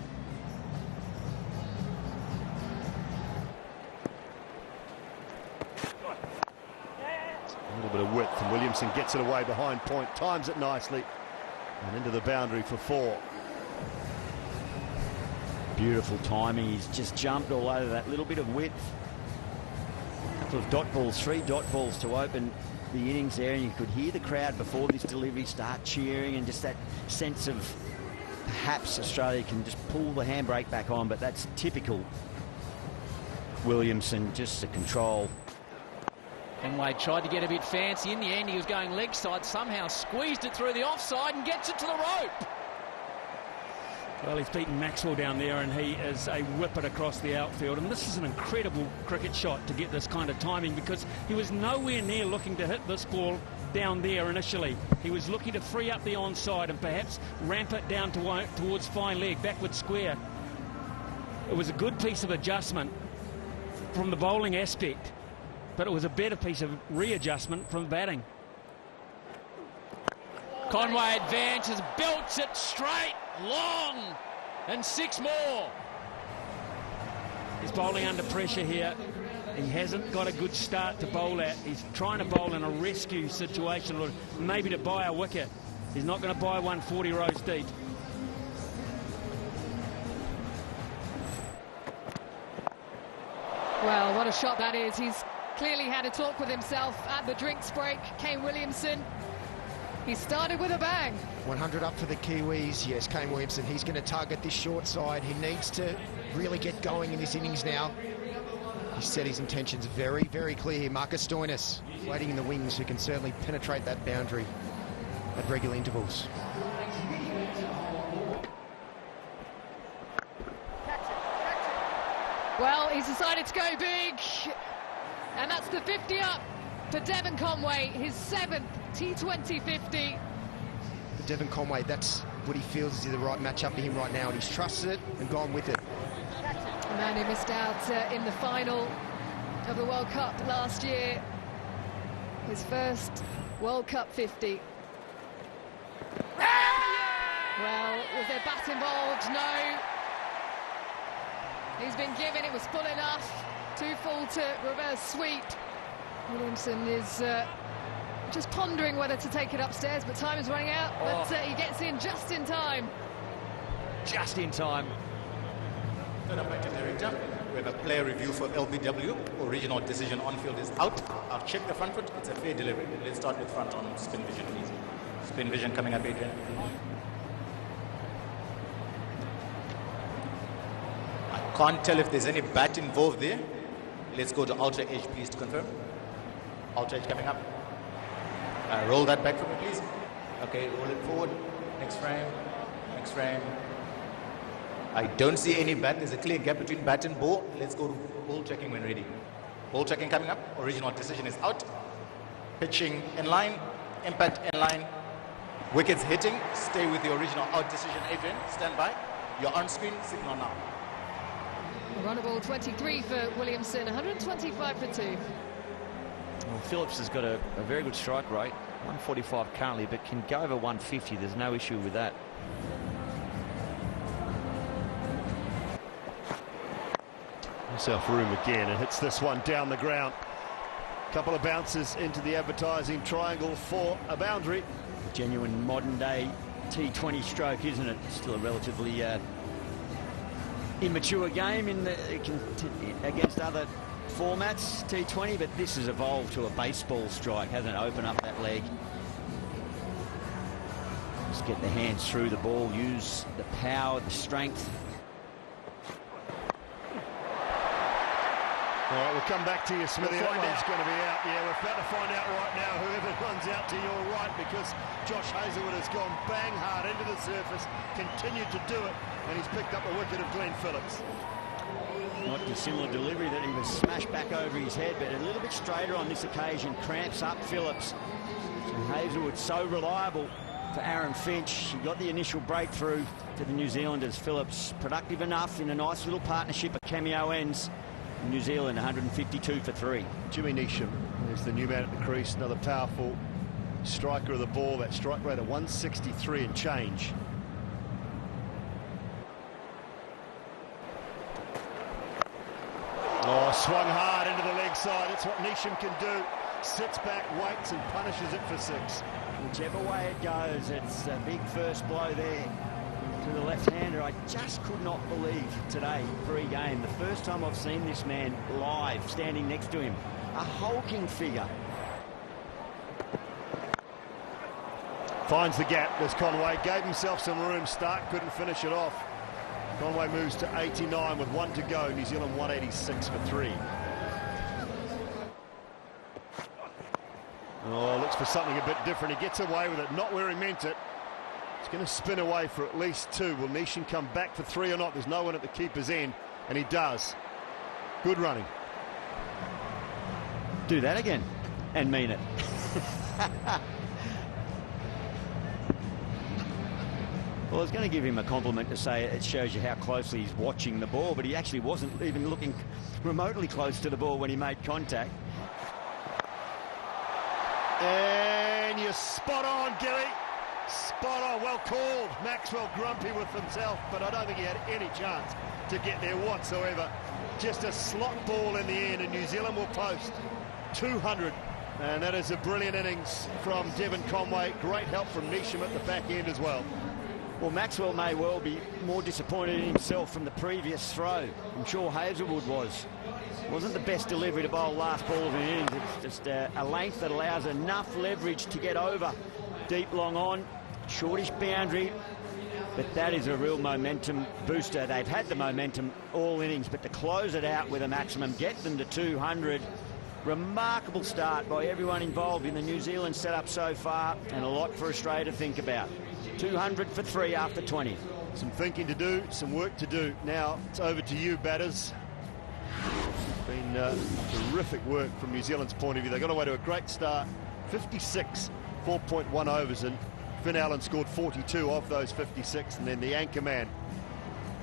width, and Williamson gets it away behind point, times it nicely, and into the boundary for 4. Beautiful timing. He's just jumped all over that little bit of width. A couple of dot balls, 3 dot balls to open the innings there, and you could hear the crowd before this delivery start cheering, and just that sense of perhaps Australia can just pull the handbrake back on, but that's typical Williamson, just the control. Conway tried to get a bit fancy. In the end, he was going leg side, somehow squeezed it through the offside and gets it to the rope. Well, he's beaten Maxwell down there, and he is a whippet across the outfield. And this is an incredible cricket shot to get this kind of timing, because he was nowhere near looking to hit this ball down there initially. He was looking to free up the onside and perhaps ramp it down towards fine leg, backward square. It was a good piece of adjustment from the bowling aspect, but it was a better piece of readjustment from batting. Conway advances, belts it straight, long, and 6 more. He's bowling under pressure here. He hasn't got a good start to bowl at. He's trying to bowl in a rescue situation, or maybe to buy a wicket. He's not going to buy 140 rows deep. Well, what a shot that is. He's clearly had a talk with himself at the drinks break. Kane Williamson, he started with a bang. 100 up for the Kiwis. Yes, Kane Williamson, he's going to target this short side. He needs to really get going in this innings now. He's set his intentions very, very clear here. Marcus Stoinis waiting in the wings, who can certainly penetrate that boundary at regular intervals. Well, he's decided to go big, and that's the 50 up for Devon Conway, his 7th T20 50. But Devon Conway, that's what he feels is the right matchup for him right now, and he's trusted it and gone with it. A man who missed out in the final of the World Cup last year. His first World Cup 50. Well, was there bat involved? No. He's been given, it was full enough. Too full to reverse sweep. Williamson is just pondering whether to take it upstairs, but time is running out. But he gets in just in time. Just in time. Third umpire director, we have a player review for LBW. Original decision on field is out. I've checked the front foot, it's a fair delivery. Let's start with front on spin vision, please. Spin vision coming up, Adrian. I can't tell if there's any bat involved there. Let's go to Ultra Edge, please, to confirm. Ultra Edge coming up. Roll that back for me, please. Okay, roll it forward. Next frame. Next frame. I don't see any bat. There's a clear gap between bat and ball. Let's go to ball checking when ready. Ball checking coming up. Original decision is out. Pitching in line. Impact in line. Wickets hitting. Stay with the original out decision, Adrian. Stand by. You're on screen. Signal now. A run of ball 23 for Williamson, 125 for 2. Well, Phillips has got a very good strike rate, 145 currently, but can go over 150. There's no issue with that. Himself room again, and hits this one down the ground. Couple of bounces into the advertising triangle for a boundary. A genuine modern-day T20 stroke, isn't it? Still a relatively immature game against other formats, T20, but this has evolved to a baseball strike, hasn't it? Open up that leg. Just get the hands through the ball, use the power, the strength. All right, we'll come back to you, Smithy. That one's going to be out. Yeah, we're about to find out right now whoever runs out to your right, because Josh Hazlewood has gone bang hard into the surface, continued to do it, and he's picked up the wicket of Glenn Phillips. Not dissimilar delivery that he was smashed back over his head, but a little bit straighter on this occasion. Cramps up Phillips. And Hazlewood so reliable for Aaron Finch. He got the initial breakthrough to the New Zealanders. Phillips productive enough in a nice little partnership at cameo ends. New Zealand 152 for 3. Jimmy Neesham is the new man at the crease, another powerful striker of the ball. That strike rate of 163 and change. Oh, swung hard into the leg side. That's what Neesham can do. sits back, waits and punishes it for 6. Whichever way it goes, it's a big first blow there to the left-hander. I just could not believe today, pre-game, the first time I've seen this man live, standing next to him. A hulking figure. Finds the gap as Conway gave himself some room. Starc couldn't finish it off. Conway moves to 89 with 1 to go. New Zealand 186 for 3. Oh, looks for something a bit different. He gets away with it, not where he meant it. It's going to spin away for at least 2. Will Neesham come back for 3 or not? There's no one at the keeper's end, and he does. Good running. Do that again and mean it. Well, I was going to give him a compliment to say it shows you how closely he's watching the ball, but he actually wasn't even looking remotely close to the ball when he made contact. And you're spot on, Gilly. Spot on. Well called. Maxwell grumpy with himself, but I don't think he had any chance to get there whatsoever. Just a slot ball in the end, and New Zealand will post 200. And that is a brilliant innings from Devon Conway. Great help from Neesham at the back end as well. Well, Maxwell may well be more disappointed in himself from the previous throw. I'm sure Hazlewood was. Wasn't the best delivery to bowl last ball of the innings. It's just a length that allows enough leverage to get over. Deep long on, shortish boundary. But that is a real momentum booster. They've had the momentum all innings, but to close it out with a maximum, get them to 200. Remarkable start by everyone involved in the New Zealand setup so far, and a lot for Australia to think about. 200 for 3 after 20. Some thinking to do, some work to do. Now it's over to you, batters. It's been terrific work from New Zealand's point of view. They got away to a great start. 56, 4.1 overs, and Finn Allen scored 42 of those 56, and then the anchor man,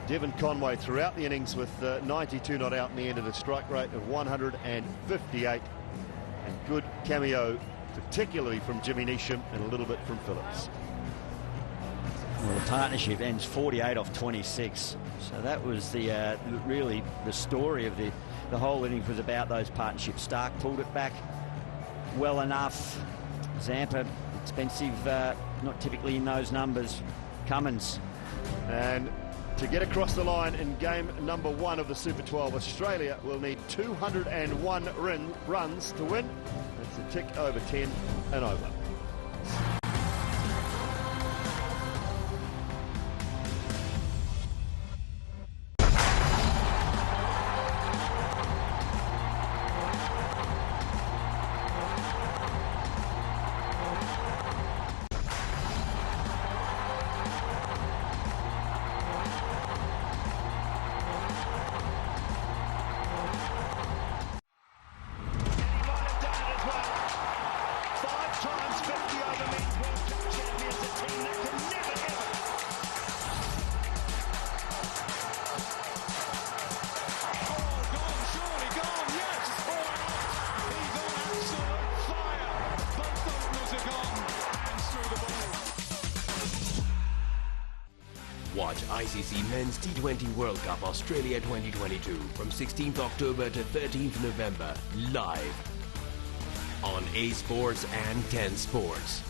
Devon Conway, throughout the innings with 92 not out in the end at a strike rate of 158. And good cameo, particularly from Jimmy Neesham and a little bit from Phillips. Well, the partnership ends 48 off 26. So that was the really the story of the whole innings was about those partnerships. Starc pulled it back well enough. Zampa, expensive, not typically in those numbers. Cummins. And to get across the line in game number 1 of the Super 12, Australia will need 201 runs to win. That's a tick over 10 and over. Watch ICC Men's T20 World Cup Australia 2022 from 16th October to 13th November live on A Sports and 10 Sports.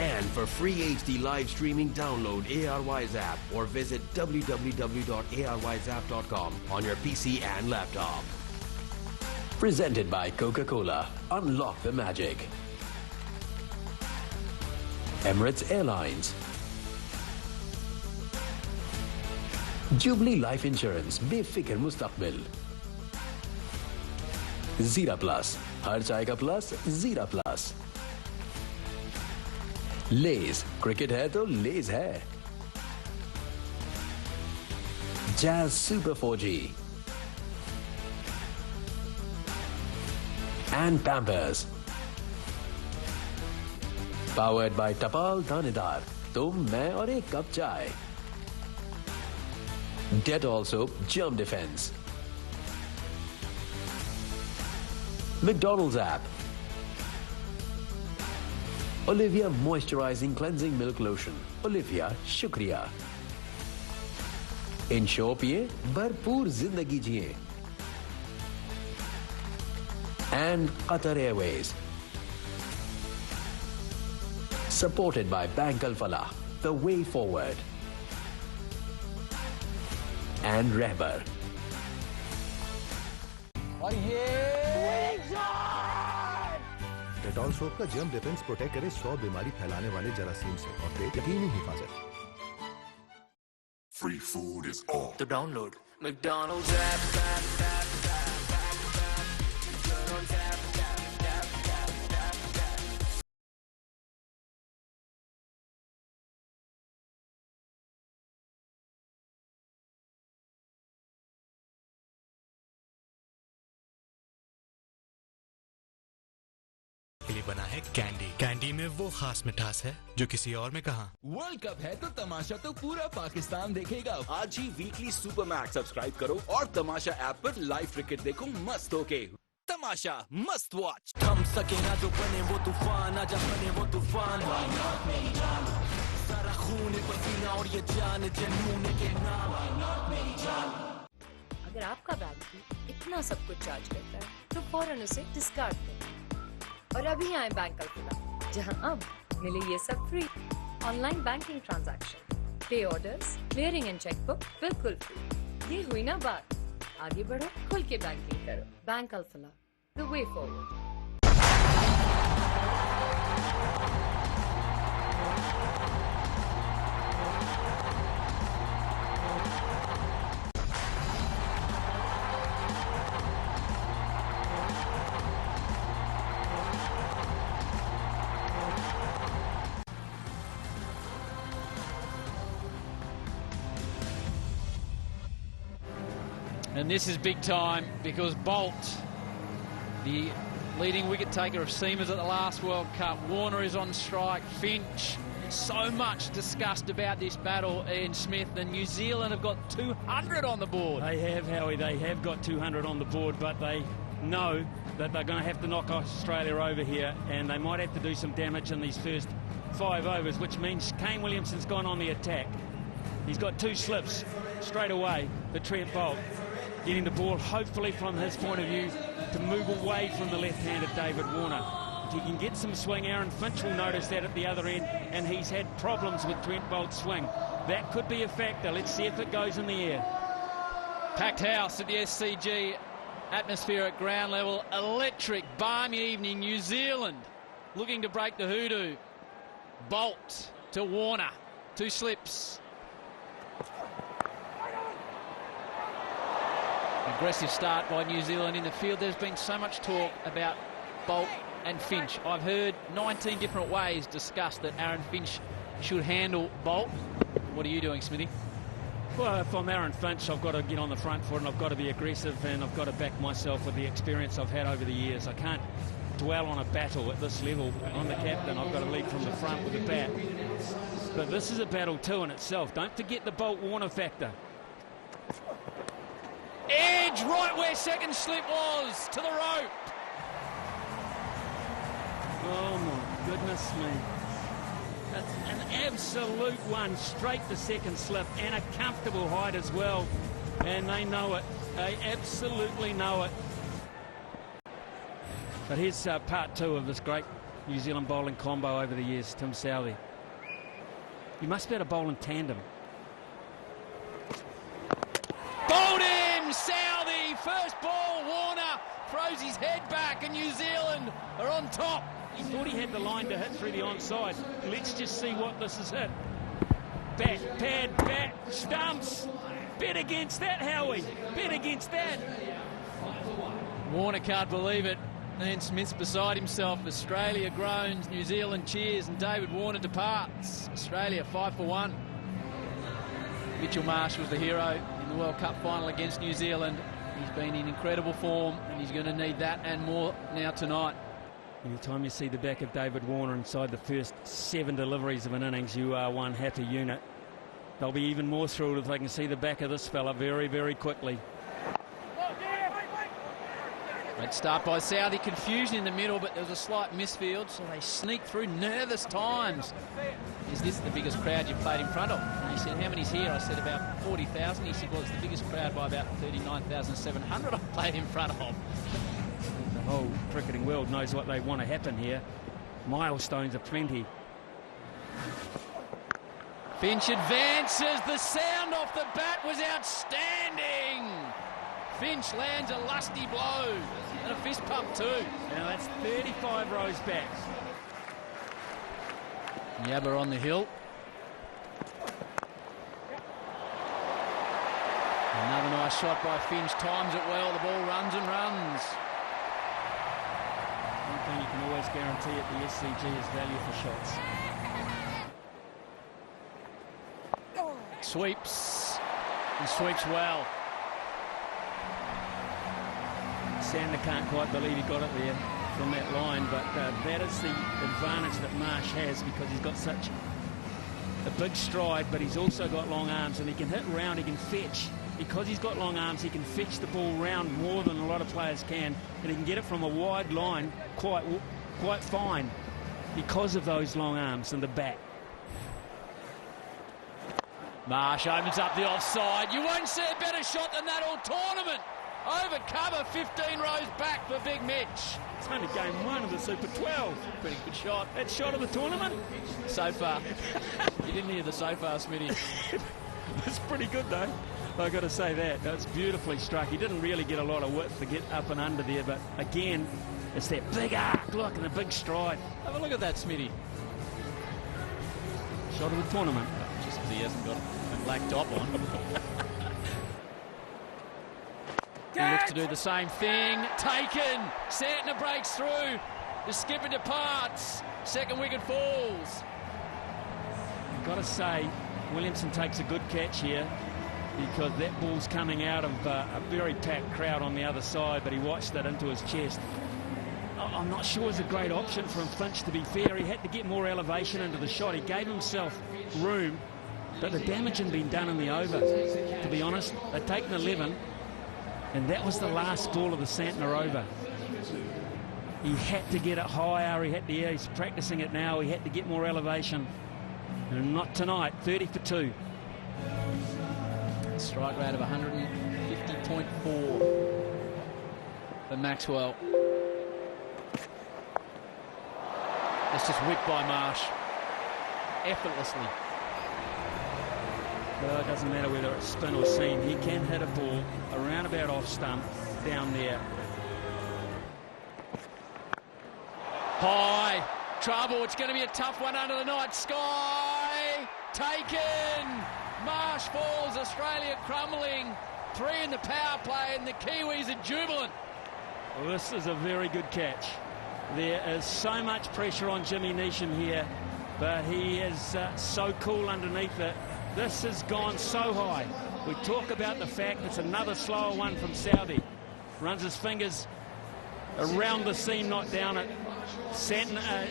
And for free HD live streaming, download ARY's app or visit www.aryzapp.com on your PC and laptop. Presented by Coca-Cola. Unlock the magic. Emirates Airlines. Jubilee Life Insurance, बेफिक्र मुस्तकबिल. Zira Plus, हर चाय का plus, Zira Plus. Lays, cricket है तो Lays है. Jazz Super 4G. And Pampers. Powered by Tapal Danedar. तुम, मैं और एक कप चाय. Dettol soap, germ defense. McDonald's app. Olivia moisturizing cleansing milk lotion. Olivia, shukriya. Ensure पिए, भरपूर जिंदगी जिए. and Qatar Airways. Supported by Bank Al Falah, the way forward. And Rehbar. और ये डेटॉल सोप का जर्म डिफेंस प्रोटेक्ट करे 100 बीमारी फैलाने वाले जरासीम से और दे यकीनी हिफाजत। Free food is on. To download McDonald's app. McDonald's app. के लिए बना है कैंडी। कैंडी में वो खास मिठास है जो किसी और में कहा। वर्ल्ड कप है तो तमाशा तो पूरा पाकिस्तान देखेगा। आज ही वीकली सुपर मैक्स सब्सक्राइब करो और तमाशा ऐप पर लाइव क्रिकेट देखो मस्त होके। तमाशा मस्त वॉच। थम सके ना जो बने वो तूफान, आजा बने वो तूफान। सारा खून पसीना और ये जान जुनून के नाम मेरी जान। अगर आपका बैंक भी इतना सब कुछ चार्ज करता है तो फौरन उसे डिस्कार्ड करें और अभी आए बैंक ऑफ इंडिया, जहां अब मिले ये सब फ्री। ऑनलाइन बैंकिंग ट्रांजैक्शन, पे ऑर्डर्स, क्लियरिंग एंड चेकबुक बिल्कुल फ्री। ये हुई ना बात, आगे बढ़ो, खुल के बैंकिंग करो। Bank of India, the way forward. And this is big time because Bolt, the leading wicket taker of seamers at the last World Cup, Warner is on strike, Finch. So much discussed about this battle, Ian Smith, and New Zealand have got 200 on the board. They have, Howie, they have got 200 on the board, but they know that they're going to have to knock Australia over here, and they might have to do some damage in these first 5 overs, which means Kane Williamson's gone on the attack. He's got 2 slips straight away for Trent Bolt, getting the ball, hopefully from his point of view, to move away from the left-handed David Warner. If he can get some swing, Aaron Finch will notice that at the other end, and he's had problems with Trent Bolt's swing. That could be a factor. Let's see if it goes in the air. Packed house at the SCG, atmosphere at ground level, electric, balmy evening. New Zealand looking to break the hoodoo. Bolt to Warner, 2 slips. Aggressive start by New Zealand in the field. There's been so much talk about Bolt and Finch. I've heard 19 different ways discussed that Aaron Finch should handle Bolt. What are you doing, Smithy? Well, if I'm Aaron Finch, I've got to get on the front foot and I've got to be aggressive, and I've got to back myself with the experience I've had over the years. I can't dwell on a battle at this level. I'm the captain. I've got to lead from the front with the bat. But this is a battle too in itself. Don't forget the Bolt-Warner factor. Edge right where second slip was, to the rope. Oh my goodness me. That's an absolute one, straight to second slip, and a comfortable height as well. And they know it. They absolutely know it. But here's part 2 of this great New Zealand bowling combo over the years, Tim Southee. You must be able to bowl in tandem. Bowled in, Southee, first ball, Warner throws his head back, and New Zealand are on top. He thought he had the line to hit through the onside. Let's just see what this has hit. Bat, pad, bat, stumps. Bet against that, Howie. Bet against that. Warner can't believe it. Ian Smith's beside himself. Australia groans, New Zealand cheers, and David Warner departs. Australia 5 for 1. Mitchell Marsh was the hero in the World Cup final against New Zealand. He's been in incredible form, and he's going to need that and more now tonight. Anytime you see the back of David Warner inside the first 7 deliveries of an innings, you are one happy unit. They'll be even more thrilled if they can see the back of this fella very, very quickly. Great start by Southee, confusion in the middle, but there was a slight misfield, so they sneak through nervous times. Is this the biggest crowd you've played in front of? And he said, how many's here? I said, about 40,000. He said, well, it's the biggest crowd by about 39,700 I've played in front of. The whole cricketing world knows what they want to happen here. Milestones are plenty. Finch advances. The sound off the bat was outstanding. Finch lands a lusty blow and a fist pump too. Now that's 35 rows back. Yabba on the hill. Another nice shot by Finch. Times it well. The ball runs and runs. One thing you can always guarantee at the SCG is value for shots. Sweeps. And sweeps well. Sander can't quite believe he got it there from that line, but that is the advantage that Marsh has, because he's got such a big stride, but he's also got long arms, and he can hit round, he can fetch. Because he's got long arms, he can fetch the ball round more than a lot of players can, and he can get it from a wide line quite fine because of those long arms and the bat. Marsh opens up the offside. You won't see a better shot than that all tournament. Over cover, 15 rows back for Big Mitch. It's only game 1 of the Super 12. Pretty good shot. That shot of the tournament? So far. You didn't hear the so far, Smitty. It's pretty good, though. I've got to say that. That's beautifully struck. He didn't really get a lot of width to get up and under there, but again, it's that big arc, look, and a big stride. Have a look at that, Smitty. Shot of the tournament. Just because he hasn't got a black top on. He looks to do the same thing. Taken. Santner breaks through. The skipper departs. Second wicket falls. I've got to say, Williamson takes a good catch here, because that ball's coming out of a very packed crowd on the other side, but he watched that into his chest. I'm not sure it's a great option from Finch, to be fair. He had to get more elevation into the shot. He gave himself room, but the damage had been done in the over, to be honest. They'd taken 11, and that was the last ball of the Santner over. He had to get it higher. He's practicing it now. He had to get more elevation. And not tonight. 30 for 2. Strike rate of 150.4 for Maxwell. That's just whipped by Marsh. Effortlessly. Well, it doesn't matter whether it's spin or seam. He can hit a ball around about off stump down there. High. Trouble. It's going to be a tough one under the night sky. Taken. Marsh falls. Australia crumbling. 3 in the power play, and the Kiwis are jubilant. Well, this is a very good catch. There is so much pressure on Jimmy Neesham here, but he is so cool underneath it. This has gone so high. We talk about the fact it's another slower one from Southey. Runs his fingers around the seam, not down it.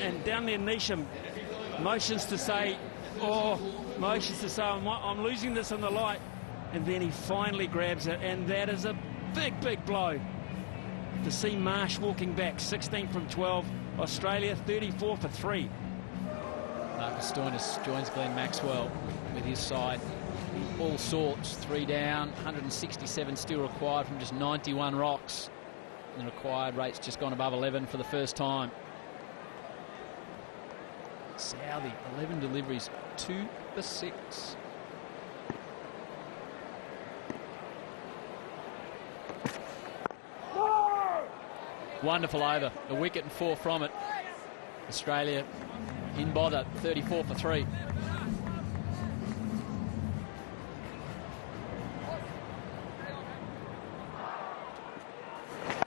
And down there, Neesham motions to say, I'm losing this in the light. And then he finally grabs it, and that is a big, big blow. To see Marsh walking back, 16 from 12. Australia 34 for 3. Marcus Stoinis joins Glenn Maxwell with his side. All sorts, 3 down, 167 still required from just 91 rocks. And the required rate's just gone above 11 for the first time. Southey, 11 deliveries, 2 for 6. Wonderful over. A wicket and 4 from it. Australia in bother, 34 for 3.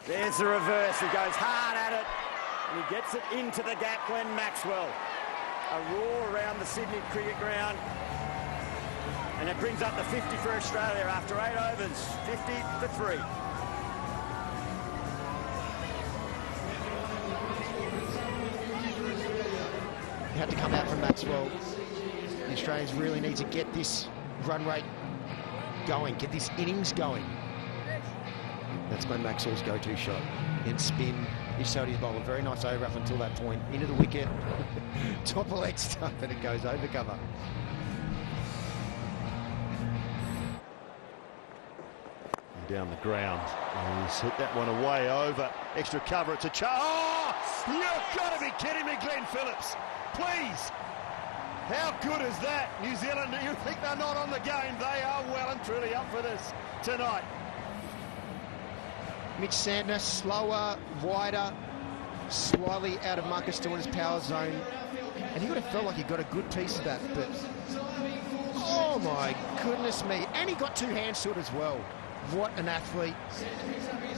There's the reverse. He goes hard at it, and he gets it into the gap. Glenn Maxwell. A roar around the Sydney cricket ground. And it brings up the 50 for Australia after 8 overs. 50 for 3. He had to come out from Maxwell. The Australians really need to get this run rate going, get this innings going. That's Glenn Maxwell's go-to shot. Then spin. Isodi's bowled a very nice over up until that point. Into the wicket. Top of leg stump, and it goes over cover. down the ground. And he's hit that one away over. Extra cover, it's a charge. Oh, you've got to be kidding me, Glenn Phillips. Please. How good is that? New Zealand, do you think they're not on the game? They are well and truly up for this tonight. Mitch Santner, slower, wider, slightly out of Marcus Stoinis' power zone. And he would have felt like he got a good piece of that, but oh my goodness me. And he got two hands to it as well. What an athlete.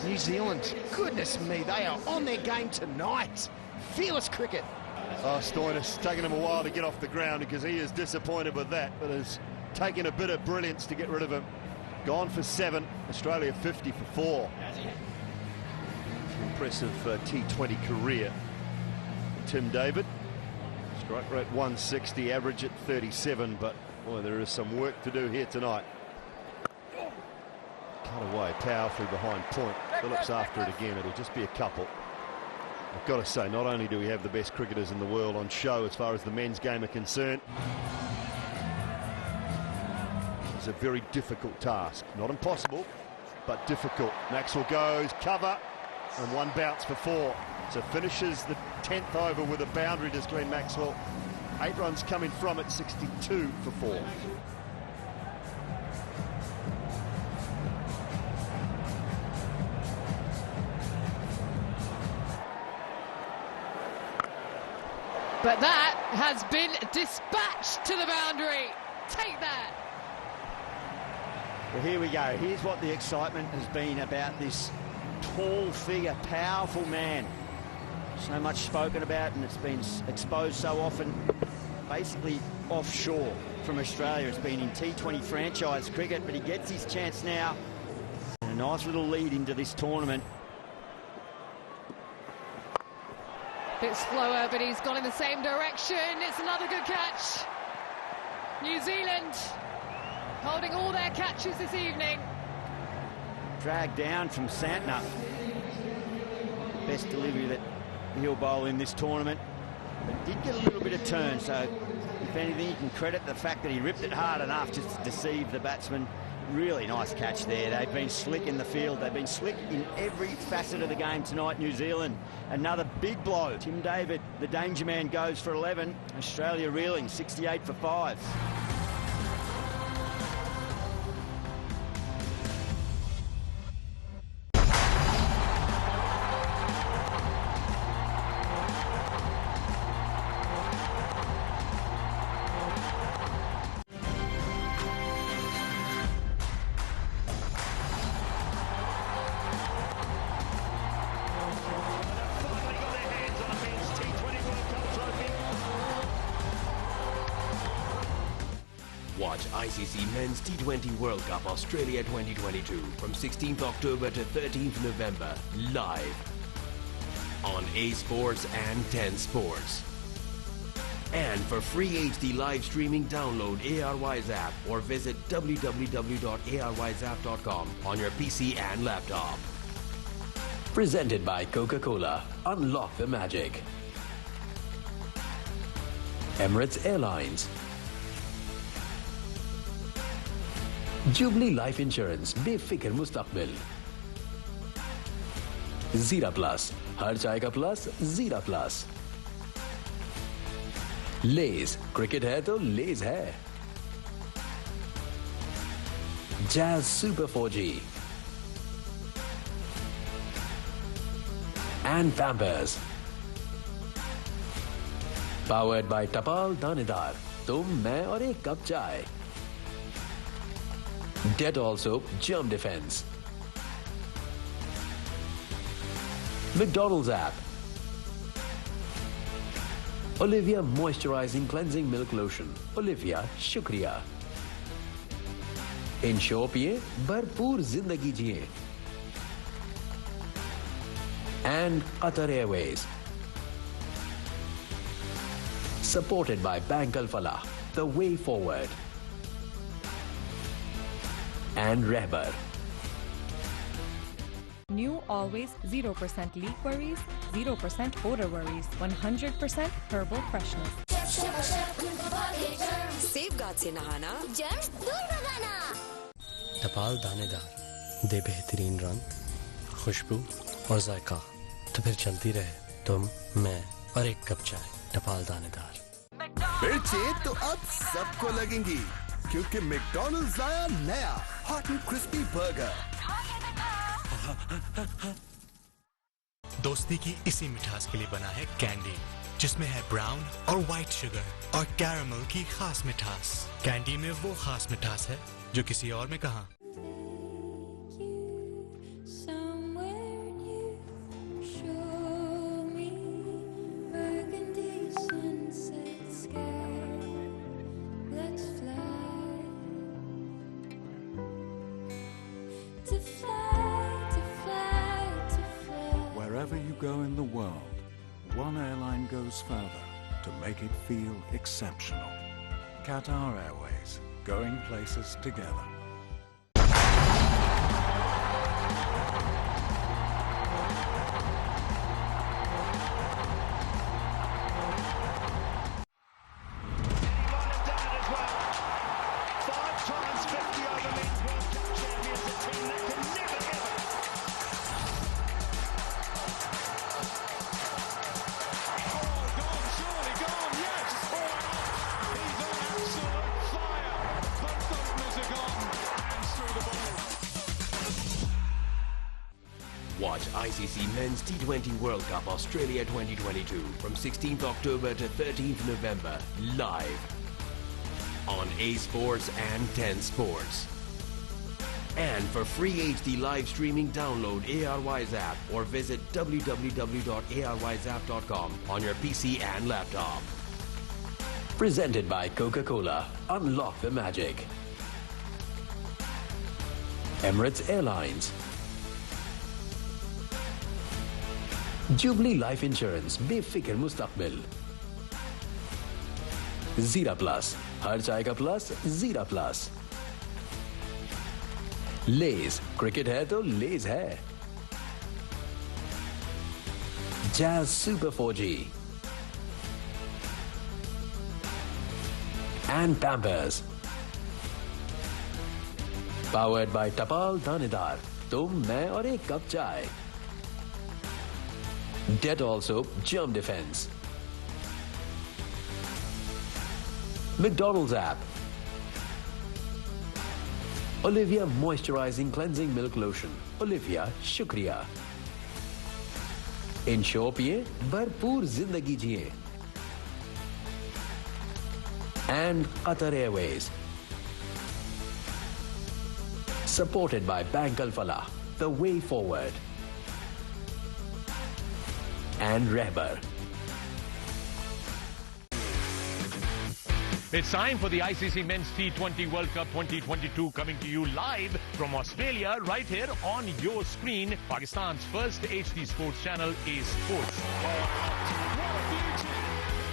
New Zealand, goodness me, they are on their game tonight. Fearless cricket. Oh, Stoinis, taking him a while to get off the ground because he is disappointed with that, but has taken a bit of brilliance to get rid of him. Gone for 7, Australia 50 for 4. Impressive T20 career. Tim Dawid, strike rate 160, average at 37, but boy, there is some work to do here tonight. Cut away powerfully behind point. Phillips after it again. It'll just be a couple. I've got to say, not only do we have the best cricketers in the world on show as far as the men's game are concerned, it's a very difficult task. Not impossible, but difficult. Maxwell goes, cover, and one bounce for 4. So finishes the 10th over with a boundary, does Glenn Maxwell. 8 runs coming from it, 62 for 4. But that has been dispatched to the boundary. Take that. Well, here we go. Here's what the excitement has been about this tall figure, powerful man. So much spoken about, and it's been exposed so often, basically offshore from Australia. It's been in T20 franchise cricket, but he gets his chance now. And a nice little lead into this tournament. Bit slower, but he's gone in the same direction. It's another good catch. New Zealand holding all their catches this evening. Dragged down from Santner. Best delivery that he'll bowl in this tournament. But did get a little bit of turn, so if anything, you can credit the fact that he ripped it hard enough just to deceive the batsman. Really nice catch there. They've been slick in the field. They've been slick in every facet of the game tonight, New Zealand. Another big blow. Tim Dawid, the danger man, goes for 11. Australia reeling, 68 for 5. Watch ICC Men's T20 World Cup Australia 2022 from 16th October to 13th November, live on A Sports and 10 Sports. And for free HD live streaming, download ARY's app or visit www.aryzapp.com on your PC and laptop. Presented by Coca-Cola. Unlock the magic. Emirates Airlines. Jubilee Life Insurance, बेफिक्र मुस्तकबिल. Zira Plus, हर चाय का plus, Zira Plus. Lays, cricket है तो Lays है. Jazz Super 4G. And Pampers. Powered by Tapal Danedar. तुम, मैं और एक कप चाय. Dettol soap, germ defense. McDonald's app. Olivia moisturizing cleansing milk lotion. Olivia, shukriya. Ensure पिए, भरपूर जिंदगी जिए. And Qatar Airways. Supported by Bank Al Falah, the way forward. And Rehbar. New Always 0% leak worries, 0% odor worries, 100% herbal freshness. Safeguard से नहाना, germs दूर भगाना. टपाल दानेदार, दे बेहतरीन रंग, खुशबू और जायका, तो फिर चलती रहे तुम, मैं और एक कप चाय। टपाल दानेदार। मिर्चें तो अब सबको लगेंगी, क्योंकि मैकडॉनल्ड्स लाया नया हॉट एंड क्रिस्पी बर्गर। दोस्ती की इसी मिठास के लिए बना है कैंडी, जिसमें है ब्राउन और व्हाइट शुगर और कैरामल की खास मिठास। कैंडी में वो खास मिठास है जो किसी और में कहाँ। Wherever you go in the world, one airline goes further to make it feel exceptional. Qatar Airways, going places together. Watch ICC Men's T20 World Cup Australia 2022 from 16th October to 13th November live on A Sports and 10 Sports. And for free HD live streaming, download ARY's app or visit www.aryzapp.com on your PC and laptop. Presented by Coca-Cola. Unlock the magic. Emirates Airlines. Jubilee Life Insurance, बेफिक्र मुस्तकबिल। Zira Plus, हर चाय का plus, Zira Plus। Lays, cricket है तो लेज है। Jazz Super 4G and Pampers, powered by टपाल दानेदार, तुम, मैं और एक कप चाय। Dettol soap, germ defense. McDonald's app. Olivia moisturizing cleansing milk lotion. Olivia, shukriya. Ensure पिए, भरपूर जिंदगी जिए. And Qatar Airways. Supported by Bank Al Falah, the way forward. And Rehbar. It's time for the ICC Men's T20 World Cup 2022, coming to you live from Australia, right here on your screen. Pakistan's first HD sports channel is Sports.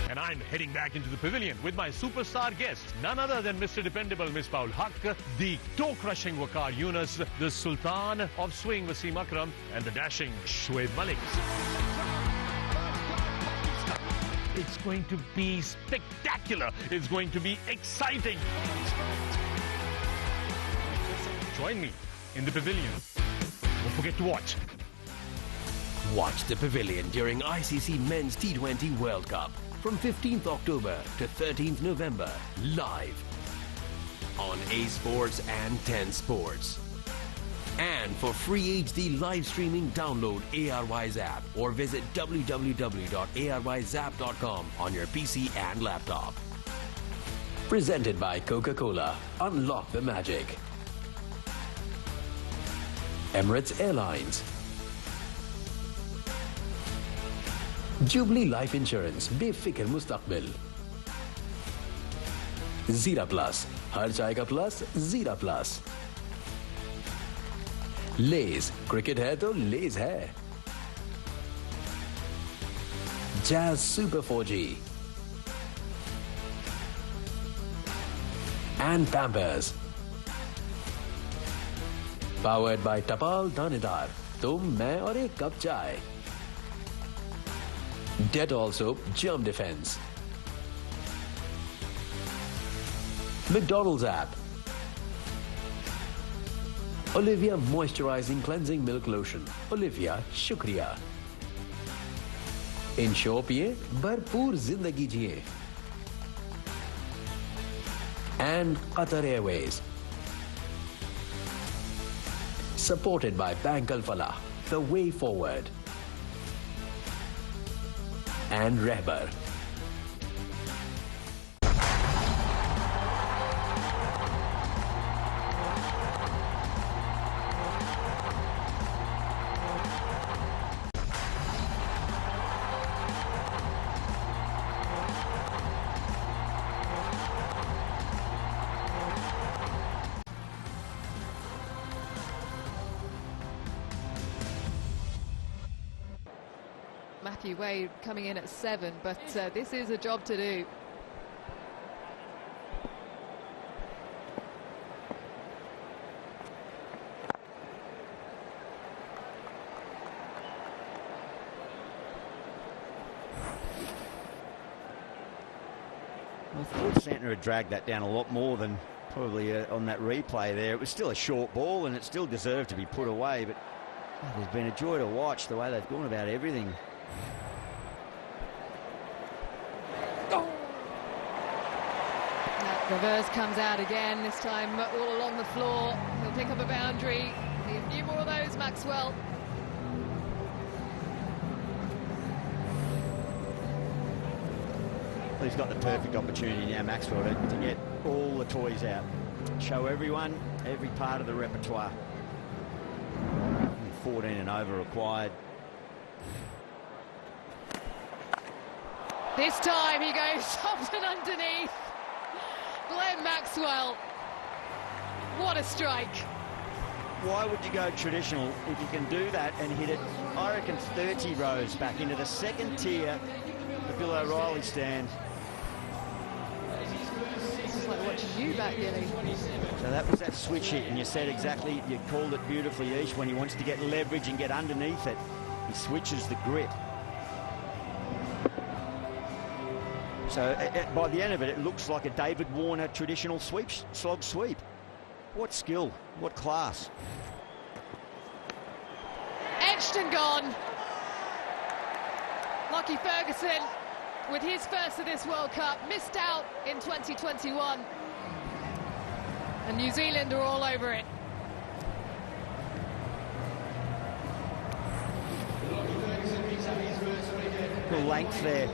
And I'm heading back into the pavilion with my superstar guest, none other than Mr. Dependable Misbah Haq, the toe-crushing Waqar Yunus, the Sultan of Swing Wasim Akram, and the dashing Shoaib Malik. It's going to be spectacular. It's going to be exciting. Join me in the pavilion. Don't forget to watch. Watch the pavilion during ICC Men's T20 World Cup from 15th October to 13th November live on A Sports and 10 Sports. And for free HD live streaming, download ARY's app or visit www.aryzapp.com on your PC and laptop. Presented by Coca-Cola. Unlock the magic. Emirates Airlines. Jubilee Life Insurance, बेफिक्र मुस्तकबिल। Zira Plus, हर चाय का plus, Zira Plus। Lays, cricket है तो लेज है। Jazz Super 4G and Pampers, powered by टपाल दानेदार, तुम, मैं और एक कप चाय। Dettol soap, germ defense. McDonald's app. Olivia Moisturizing Cleansing Milk Lotion. Olivia, शुक्रिया. इंश्योर पिए, भरपूर जिंदगी जिए. And Qatar Airways. Supported by Bank Al Falah, the way forward. And Rehbar. Wade coming in at 7, but this is a job to do. I thought Santner had dragged that down a lot more than probably on that replay there. It was still a short ball and it still deserved to be put away, but it has been a joy to watch the way they've gone about everything. Reverse comes out again, this time all along the floor. He'll pick up a boundary. Need a few more of those, Maxwell. Well, he's got the perfect opportunity now, Maxwell, to get all the toys out. Show everyone, every part of the repertoire. 14 and over required. This time he goes soft and underneath. Glenn Maxwell, what a strike. Why would you go traditional if you can do that and hit it, I reckon, 30 rows back into the second tier, the Bill O'Reilly stand. This is like watching you back, Willey. So that was that switch hit, and you said exactly, you called it beautifully, Ish, when he wants to get leverage and get underneath it. He switches the grip. So by the end of it, it looks like a David Warner traditional slog sweep. What skill, what class. Edged and gone. Lockie Ferguson, with his first of this World Cup, missed out in 2021. And New Zealand are all over it. Good length there.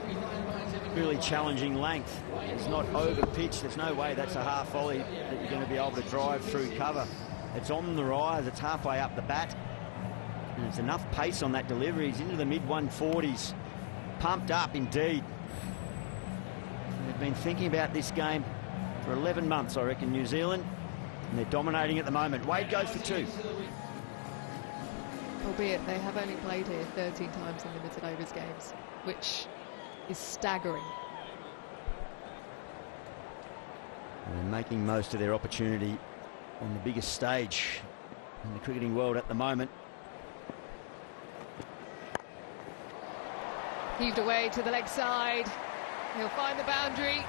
Really challenging length. It's not over pitch. There's no way that's a half volley that you're going to be able to drive through cover. It's on the rise. It's halfway up the bat. And there's enough pace on that delivery. He's into the mid-140s. Pumped up indeed. They've been thinking about this game for 11 months, I reckon, New Zealand. And they're dominating at the moment. Wade goes for 2. Albeit they have only played here 13 times in limited overs games, which is staggering. And making most of their opportunity on the biggest stage in the cricketing world at the moment. Heaved away to the leg side. He'll find the boundary.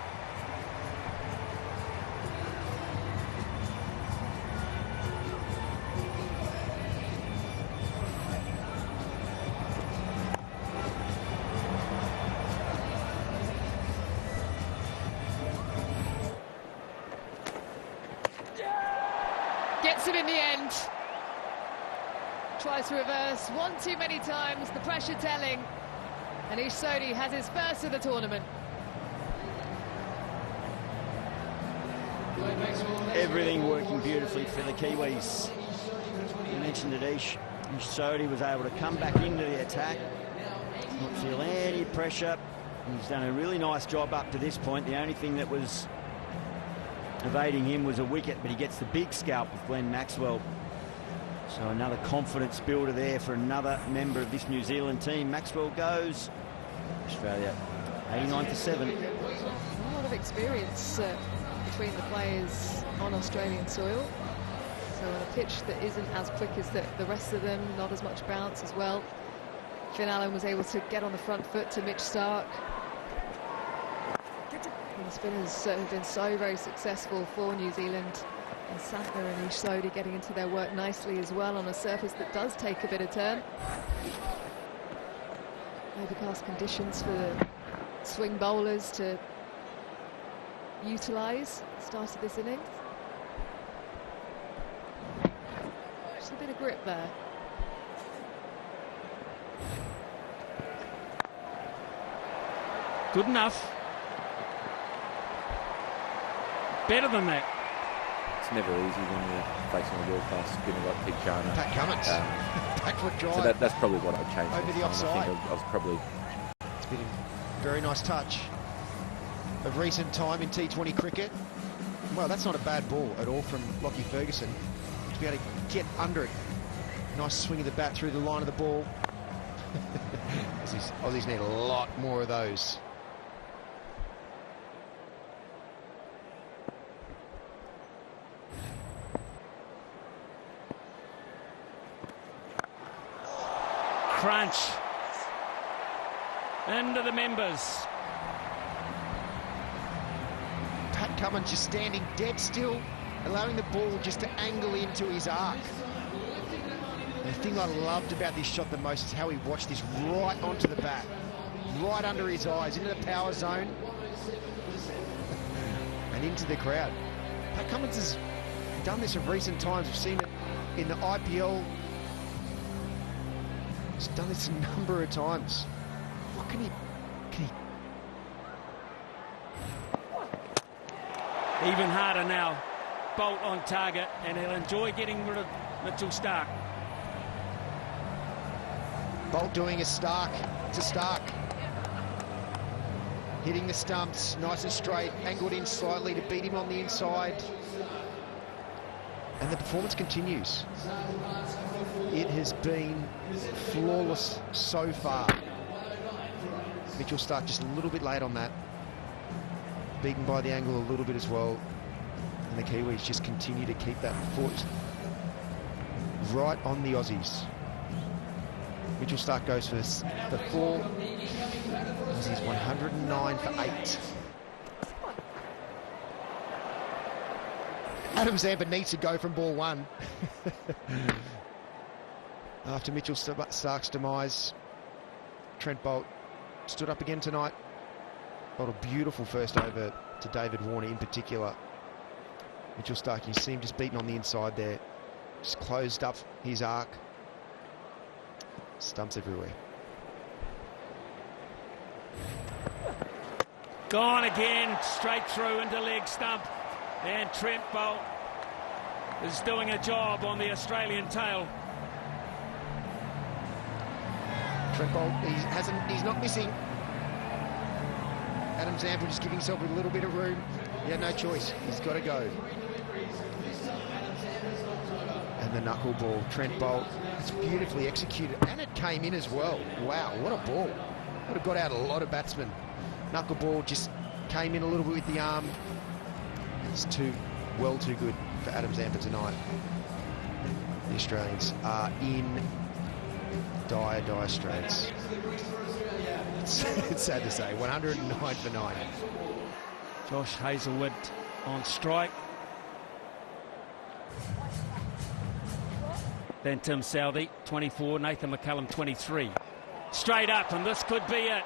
Gets him in the end. Tries to reverse one too many times, the pressure telling. And Ish Sodhi has his first of the tournament. Everything working beautifully for the Kiwis. You mentioned it, Ish. Ish Sodhi was able to come back into the attack, not feel any pressure. He's done a really nice job up to this point. The only thing that was evading him was a wicket, but he gets the big scalp of Glenn Maxwell. So another confidence builder there for another member of this New Zealand team. Maxwell goes. Australia 89-7. A lot of experience between the players on Australian soil. So on a pitch that isn't as quick as the rest of them, not as much bounce as well. Finn Allen was able to get on the front foot to Mitch Starc. And the spinners have been so very successful for New Zealand And Zampa and Ishodi getting into their work nicely as well on a surface that does take a bit of turn. Overcast conditions for the swing bowlers to utilise at the start of this innings. Just a bit of grip there. Good enough. Better than that. It's never easy when you're facing a world-class spinner like Pete Charner. Pat Cummins. Backfoot drive. So that's probably what I'd change. Over the offside. I think I was probably... It's been a very nice touch of recent time in T20 cricket. Well, that's not a bad ball at all from Lockie Ferguson. To be able to get under it. Nice swing of the bat through the line of the ball. Aussies need a lot more of those. Crunch. Into the members. Pat Cummins just standing dead still, allowing the ball just to angle into his arc. The thing I loved about this shot the most is how he watched this right onto the bat, right under his eyes, into the power zone, and into the crowd. Pat Cummins has done this in recent times. We've seen it in the IPL. He's done this a number of times. What can he... Even harder now. Bolt on target, and he'll enjoy getting rid of Mitchell Starc. Bolt doing a Starc to Starc. Hitting the stumps, nice and straight, angled in slightly to beat him on the inside. And the performance continues. It has been flawless so far. Mitchell Starc just a little bit late on that. Beaten by the angle a little bit as well. And the Kiwis just continue to keep that foot right on the Aussies. Mitchell Starc goes for the 4. Aussies 109 for 8. Adam Zampa needs to go from ball 1. After Mitchell Starc's demise, Trent Boult stood up again tonight. Bowled a beautiful first over to David Warner in particular. Mitchell Starc, you see him just beaten on the inside there. Just closed up his arc. Stumps everywhere. Gone again, straight through into leg stump. And Trent Boult is doing a job on the Australian tail. Trent Boult, he's not missing. Adam Zampa just giving himself a little bit of room. He had no choice. He's got to go. And the knuckle ball, Trent Boult, it's beautifully executed. And it came in as well. Wow, what a ball. Would have got out a lot of batsmen. Knuckle ball just came in a little bit with the arm. It's too good for Adam Zampa tonight. The Australians are in dire straits. It's sad to say, 109 for 9. Josh Hazlewood on strike. Then Tim Southey, 24, Nathan McCullum, 23. Straight up, and this could be it.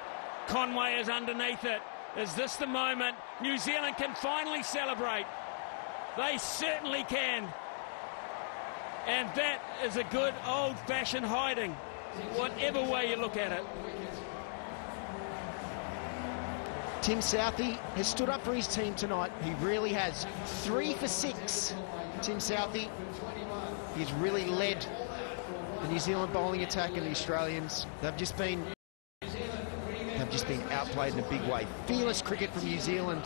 Conway is underneath it. Is this the moment? New Zealand can finally celebrate. They certainly can. And that is a good old-fashioned hiding, whatever way you look at it. Tim Southey has stood up for his team tonight. He really has. 3 for 6. Tim Southey. He's really led the New Zealand bowling attack, and the Australians, they've just been outplayed in a big way. Fearless cricket from New Zealand.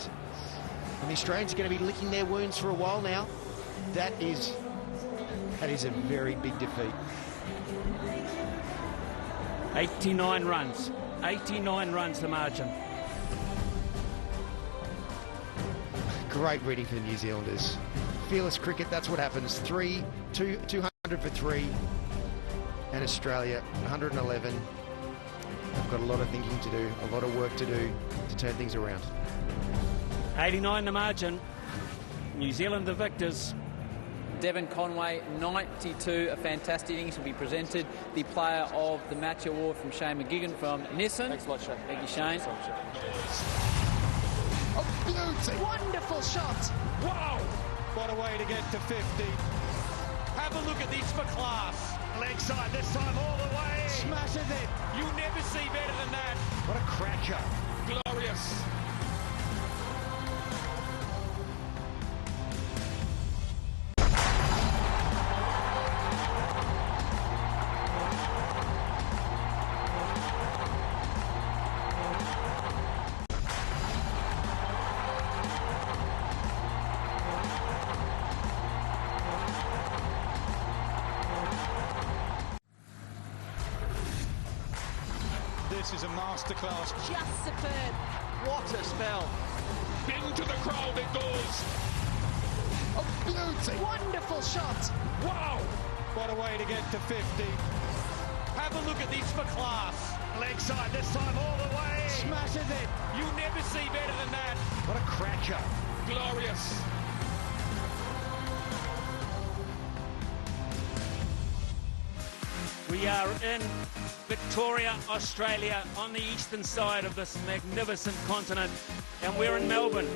And the Australians are going to be licking their wounds for a while now. That is a very big defeat. 89 runs. 89 runs the margin. Great reading for the New Zealanders. Fearless cricket, that's what happens. 200 for 3. And Australia, 111. They've got a lot of thinking to do, a lot of work to do to turn things around. 89 the margin. New Zealand the victors. Devon Conway, 92, a fantastic innings, will be presented. The Player of the Match award from Shane McGuigan from Nissan. Thanks a lot, Shane. Thank you, Shane. Oh, beauty! Wonderful shot! Wow! What a way to get to 50. Have a look at this for class. Leg side this time all the way. Smashes it. You never see better than that. What a cracker. Glorious. This is a masterclass. Just superb. What a spell. Into the crowd it goes. Oh, beauty! Wonderful shot! Wow! What a way to get to 50. Have a look at this for class. Leg side this time all the way. Smashes it. You never see better than that. What a cracker. Glorious. We are in Victoria, Australia, on the eastern side of this magnificent continent, and we're in Melbourne,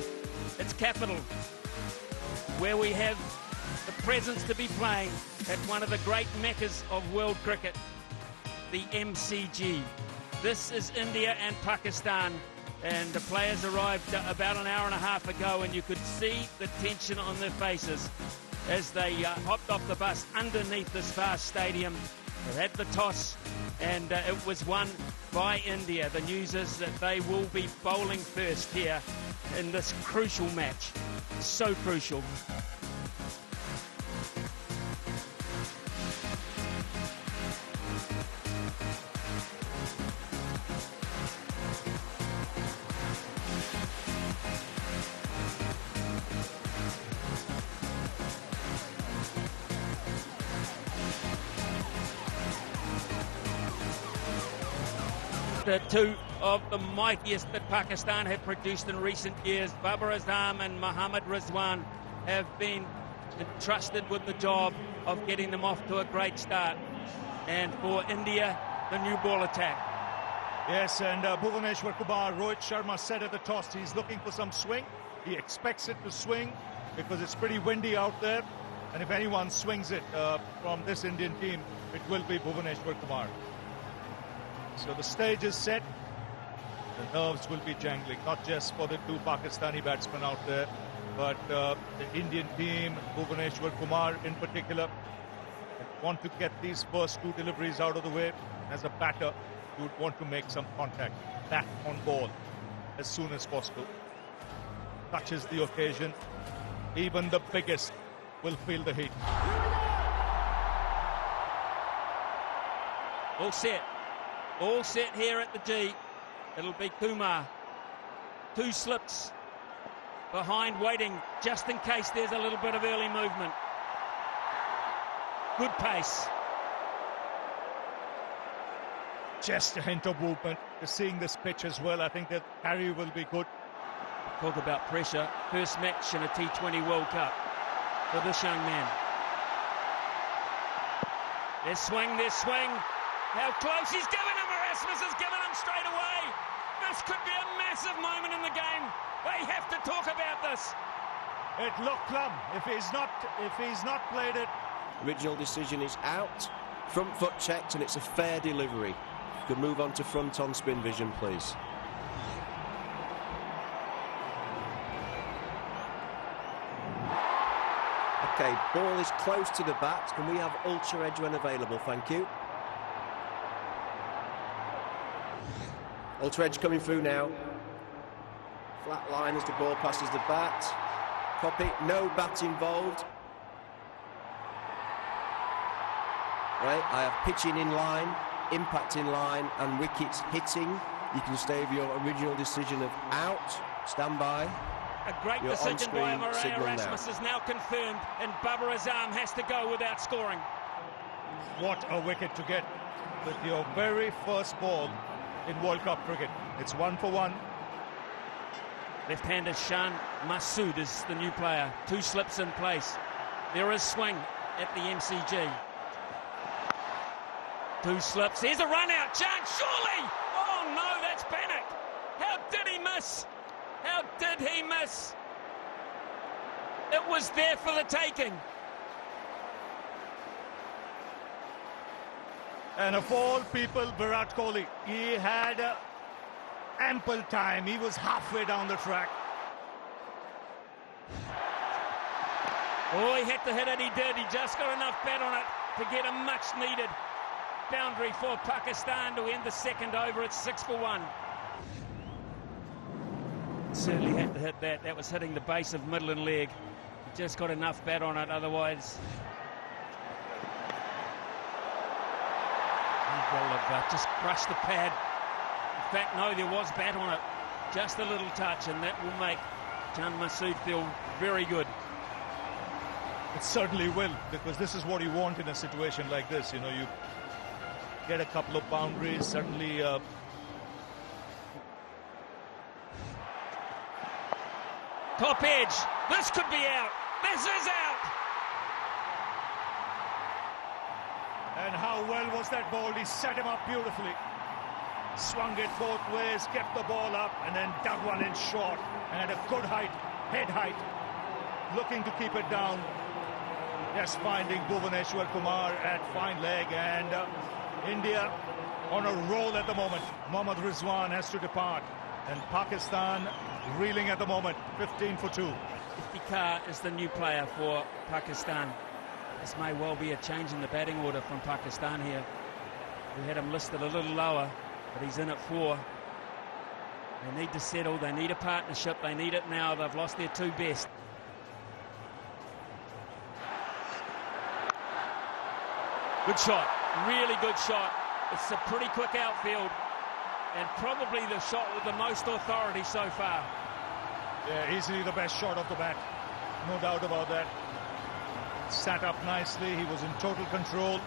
its capital, where we have the presence to be playing at one of the great meccas of world cricket, the MCG. This is India and Pakistan, and the players arrived about an hour and a half ago, and you could see the tension on their faces as they hopped off the bus underneath this vast stadium. They had the toss, and it was won by India. The news is that they will be bowling first here in this crucial match. So crucial. Two of the mightiest that Pakistan have produced in recent years, Babar Azam and Mohammad Rizwan, have been entrusted with the job of getting them off to a great start. And for India, the new ball attack. Yes, and Bhuvaneshwar Kumar, Rohit Sharma said at the toss he's looking for some swing. He expects it to swing because it's pretty windy out there. And if anyone swings it from this Indian team, it will be Bhuvaneshwar Kumar. So the stage is set. The nerves will be jangling, not just for the two Pakistani batsmen out there, but the Indian team, Bhuvaneshwar Kumar in particular, want to get these first two deliveries out of the way. As a batter, you would want to make some contact, bat on ball, as soon as possible. Touches the occasion. Even the biggest will feel the heat. All set. All set here at the D. It'll be Kumar. Two slips behind, waiting just in case there's a little bit of early movement. Good pace. Just a hint of movement. Just seeing this pitch as well, I think that carry will be good. Talk about pressure. First match in a T20 World Cup for this young man. Their swing. How close he's given him. Erasmus has given him straight away. This could be a massive moment in the game. They have to talk about this. It looked plumb. If he's not played it. Original decision is out. Front foot checked, and it's a fair delivery. You could move on to front on spin vision, please. Okay, ball is close to the bat. Can we have ultra edge when available? Thank you. Ultra edge coming through now. Flat line as the ball passes the bat. Copy, no bat involved. Right, I have pitching in line, impact in line, and wickets hitting. You can stay with your original decision of out, stand by. A great decision by Moeen. Erasmus is now confirmed, and Babar Azam has to go without scoring. What a wicket to get with your very first ball in World Cup cricket. It's 1 for 1. Left-hander Shan Masood is the new player. Two slips in place. There is swing at the MCG. 2 slips. Here's a run out. Chance, surely! Oh no, that's panic. How did he miss? How did he miss? It was there for the taking. And of all people, Virat Kohli, he had ample time. He was halfway down the track. Oh, he had to hit it, he did. He just got enough bat on it to get a much-needed boundary for Pakistan to end the second over. It's 6 for 1. Certainly had to hit that. That was hitting the base of middle and leg. He just got enough bat on it, otherwise he will have just crushed the pad. In fact, no, there was bat on it. Just a little touch, and that will make Jan Masood feel very good. It certainly will, because this is what you want in a situation like this. You know, you get a couple of boundaries, certainly. Top edge. This could be out. This is out. And how well was that ball? He set him up beautifully. Swung it both ways, kept the ball up, and then dug one in short. And at a good height, head height, looking to keep it down. Just finding Bhuvaneshwar Kumar at fine leg, and India on a roll at the moment. Mohammad Rizwan has to depart, and Pakistan reeling at the moment, 15 for 2. Iftikhar is the new player for Pakistan. This may well be a change in the batting order from Pakistan here. We had him listed a little lower, but he's in at 4. They need to settle, they need a partnership, they need it now. They've lost their 2 best. Good shot, really good shot. It's a pretty quick outfield, and probably the shot with the most authority so far. Yeah, easily the best shot of the bat, no doubt about that. Sat up nicely, he was in total control.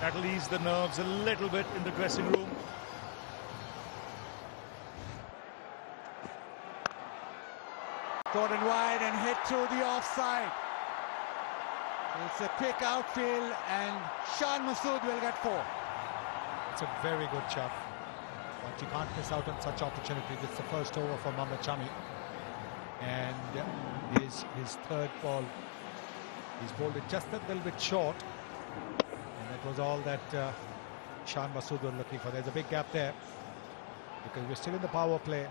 That'll ease the nerves a little bit in the dressing room. Gordon wide and hit through the offside. It's a quick outfield, and Shan Masood will get 4. It's a very good shot, but you can't miss out on such opportunities. It's the first over for Mohammad Shami, and his third ball, he's bowled it just a little bit short, and that was all that Shan Masood were looking for. There's a big gap there because we're still in the power play,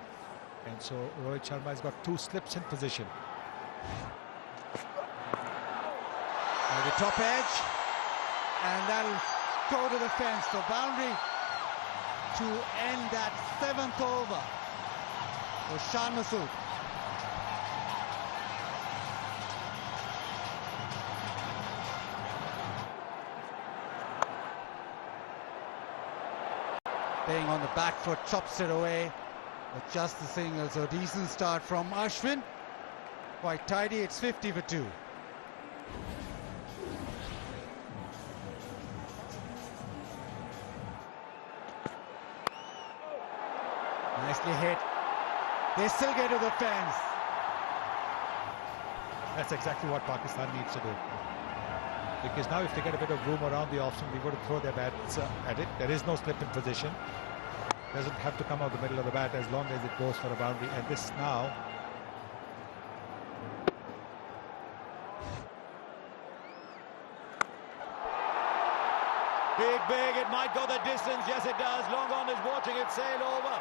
and so Rohit Sharma has got 2 slips in position. The top edge, and that'll go to the fence. So boundary to end that 7th over for Shan Masood. Being on the back foot, chops it away, but just the single. So decent start from Ashwin. Quite tidy. It's 50 for 2. Nicely hit. They still get to the fence. That's exactly what Pakistan needs to do. Because now if they get a bit of room around the off-swing, they've got to throw their bats at it. There is no slip in position. Doesn't have to come out the middle of the bat as long as it goes for a boundary. And this now... Big, it might go the distance. Yes, it does. Long on is watching it sail over.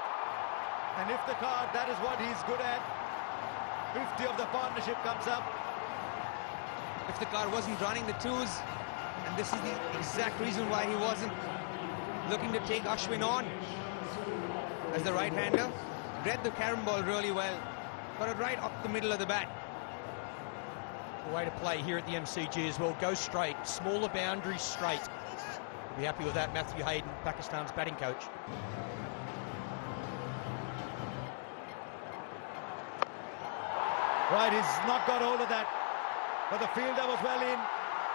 And if the card, that is what he's good at. 50 of the partnership comes up. If the car wasn't running the 2s, and this is the exact reason why he wasn't looking to take Ashwin on as the right-hander. Read the carom ball really well. Got it right up the middle of the bat. The way to play here at the MCG as well. Go straight, smaller boundaries straight. We'll be happy with that, Matthew Hayden, Pakistan's batting coach. Right, he's not got hold of that. But the fielder was well in.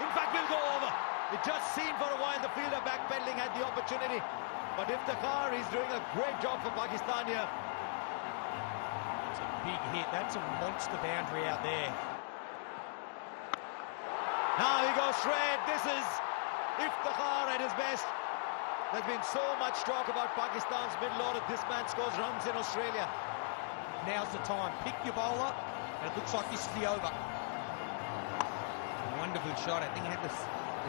In fact, will go over. It just seemed for a while the fielder backpedaling had the opportunity. But if the car, he's doing a great job for Pakistan here. It's a big hit. That's a monster boundary out there. Now he goes straight. This is Iftikhar at his best. There's been so much talk about Pakistan's middle order. This man scores runs in Australia. Now's the time. Pick your bowler, and it looks like this is the over. A wonderful shot. I think he had the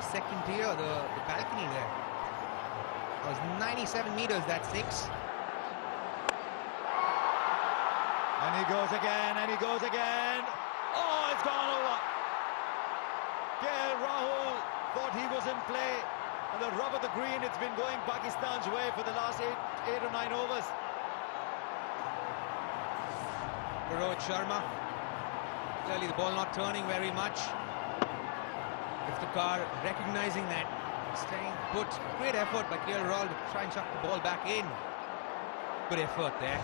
second tier, the balcony there. That was 97 metres, that six. And he goes again, and he goes again. Oh, it's gone over. Rahul thought he was in play. And the rub of the green, it's been going Pakistan's way for the last eight or nine overs. Rohit Sharma. Clearly the ball not turning very much. Iftikhar recognizing that, staying put. Great effort by Rahul to try and chuck the ball back in. Good effort there.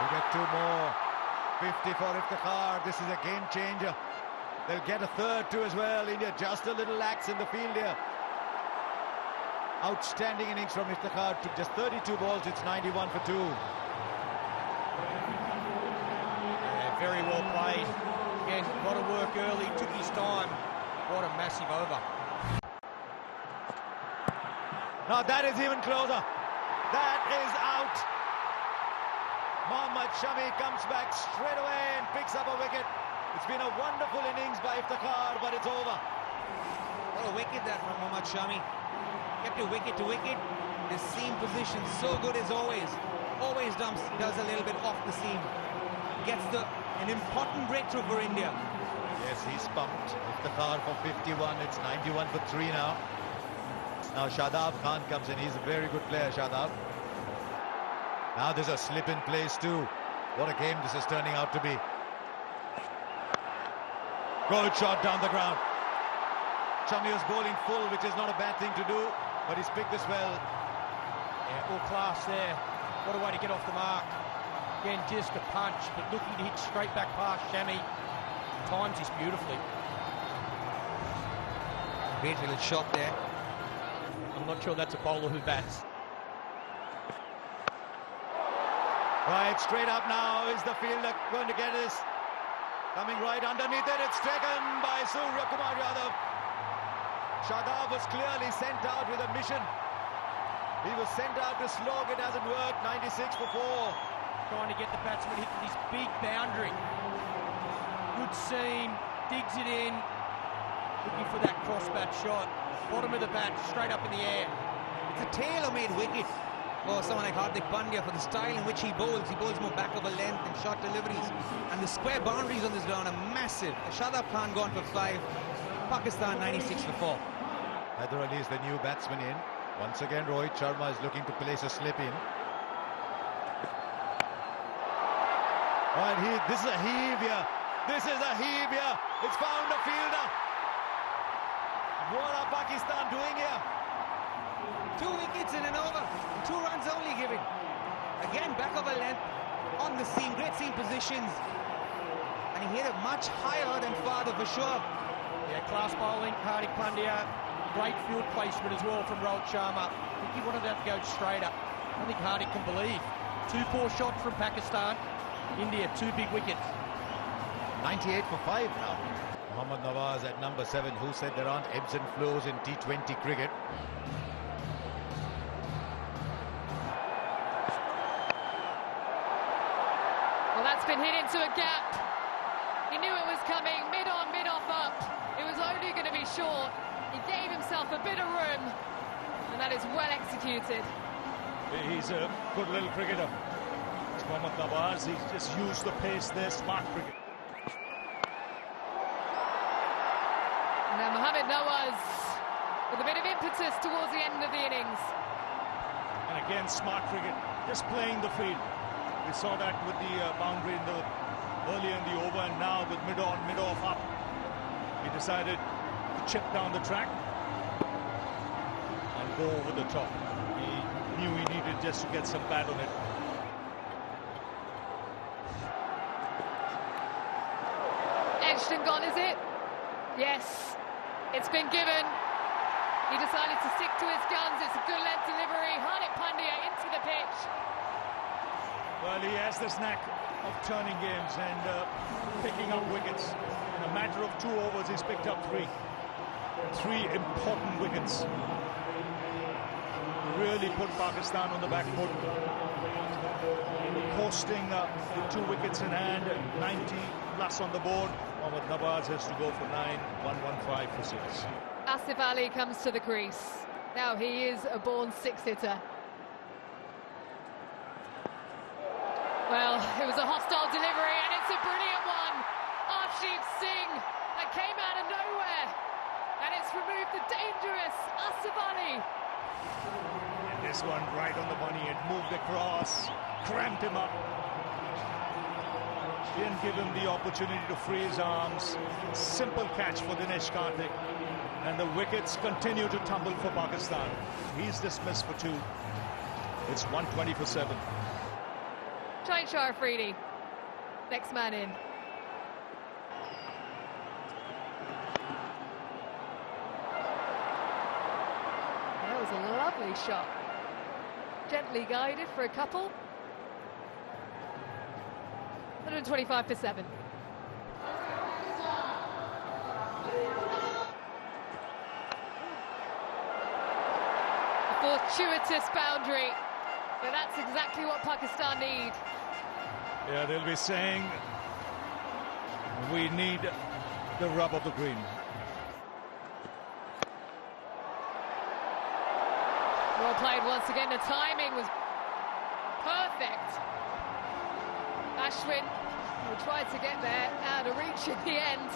We get two more. 50 for Iftikhar. This is a game changer. They'll get a third too as well. India just a little lax in the field here. Outstanding innings from Iftikhar. Took just 32 balls. It's 91 for 2. Yeah, very well played. Again, a lot of work early. Took his time. What a massive over. Now that is even closer. That is out. Mohammad Shami comes back straight away and picks up a wicket. It's been a wonderful innings by Iftikhar, but it's over. What a wicket that from Mohammad Shami. Kept it wicket to wicket. His seam position so good as always. Always does a little bit off the seam. Gets an important breakthrough for India. Yes, he's pumped. Iftikhar for 51. It's 91 for 3 now. Now Shadab Khan comes in. He's a very good player, Shadab. Now there's a slip in place too. What a game this is turning out to be. Good shot down the ground. Shami was bowling full, which is not a bad thing to do, but he's picked this well. Yeah, all class there. What a way to get off the mark. Again, just a punch, but looking to hit straight back past Shami. Times this beautifully. Great little shot there. I'm not sure that's a bowler who bats. Right, straight up now. Is the fielder going to get this? Coming right underneath it. It's taken by Surya Kumar Yadav. Shadab was clearly sent out with a mission. He was sent out to slog. It hasn't worked. 96 for 4. Trying to get the batsman hit with this big boundary. Good seam. Digs it in. Looking for that cross bat shot. Bottom of the bat, straight up in the air. It's a tailor-made wicket for someone like Hardik Pandya for the style in which he bowls. He bowls more back of a length and short deliveries. And the square boundaries on this ground are massive. Shadab Khan gone for 5. Pakistan 96 for 4. Haider Ali is the new batsman in. Once again, Rohit Sharma is looking to place a slip in. Right, this is a heave here. This is a heave here. It's found a fielder. What are Pakistan doing here? 2 wickets in an over. 2 runs only given. Again, back of a length on the seam. Great seam positions. And he hit it much higher than farther for sure. Yeah, class bowling, Hardik Pandya. Great field placement as well from Rohit Sharma. I think he wanted that to go straight up. I think Hardik can believe. 2 poor shots from Pakistan. India, 2 big wickets. 98 for 5 now. Mohammad Nawaz at number 7, who said there aren't ebbs and flows in T20 cricket. Well, that's been hit into a gap. He knew it was coming, mid-on, mid-off up. It was only going to be short. He gave himself a bit of room, and that is well executed. He's a good little cricketer. It's Mohammad Nawaz. He's just used the pace there, smart cricket. Now Mohammad Nawaz with a bit of impetus towards the end of the innings. And again, smart cricket, just playing the field. We saw that with the boundary earlier in the over, and now with mid-on, mid-off up. He decided to chip down the track and go over the top. He knew he needed just to get some bat on it. Ashton gone, is it? Yes, it's been given. He decided to stick to his guns. It's a good length delivery. Hardik Pandya into the pitch. Well, he has this knack of turning games and picking up wickets. In a matter of 2 overs, he's picked up 3. 3 important wickets. Really put Pakistan on the back foot. Posting with 2 wickets in hand, 90 plus on the board. Mohammad Nawaz has to go for 9, 115 for 6. Asif Ali comes to the crease. Now he is a born 6-hitter. Well, it was a hostile delivery and it's a brilliant one. Arshid Singh that came out of nowhere. And it's removed the dangerous Asif Ali. And this one right on the money. It moved across, cramped him up. Didn't give him the opportunity to free his arms. Simple catch for Dinesh Karthik. And the wickets continue to tumble for Pakistan. He's dismissed for 2. It's 120 for 7. Shah Afridi, next man in. That was a lovely shot. Gently guided for a couple. 125 for 7. A fortuitous boundary, but that's exactly what Pakistan need. Yeah, they'll be saying we need the rub of the green. Well played once again. The timing was perfect. Ashwin, who tried to get there, out of reach in the end.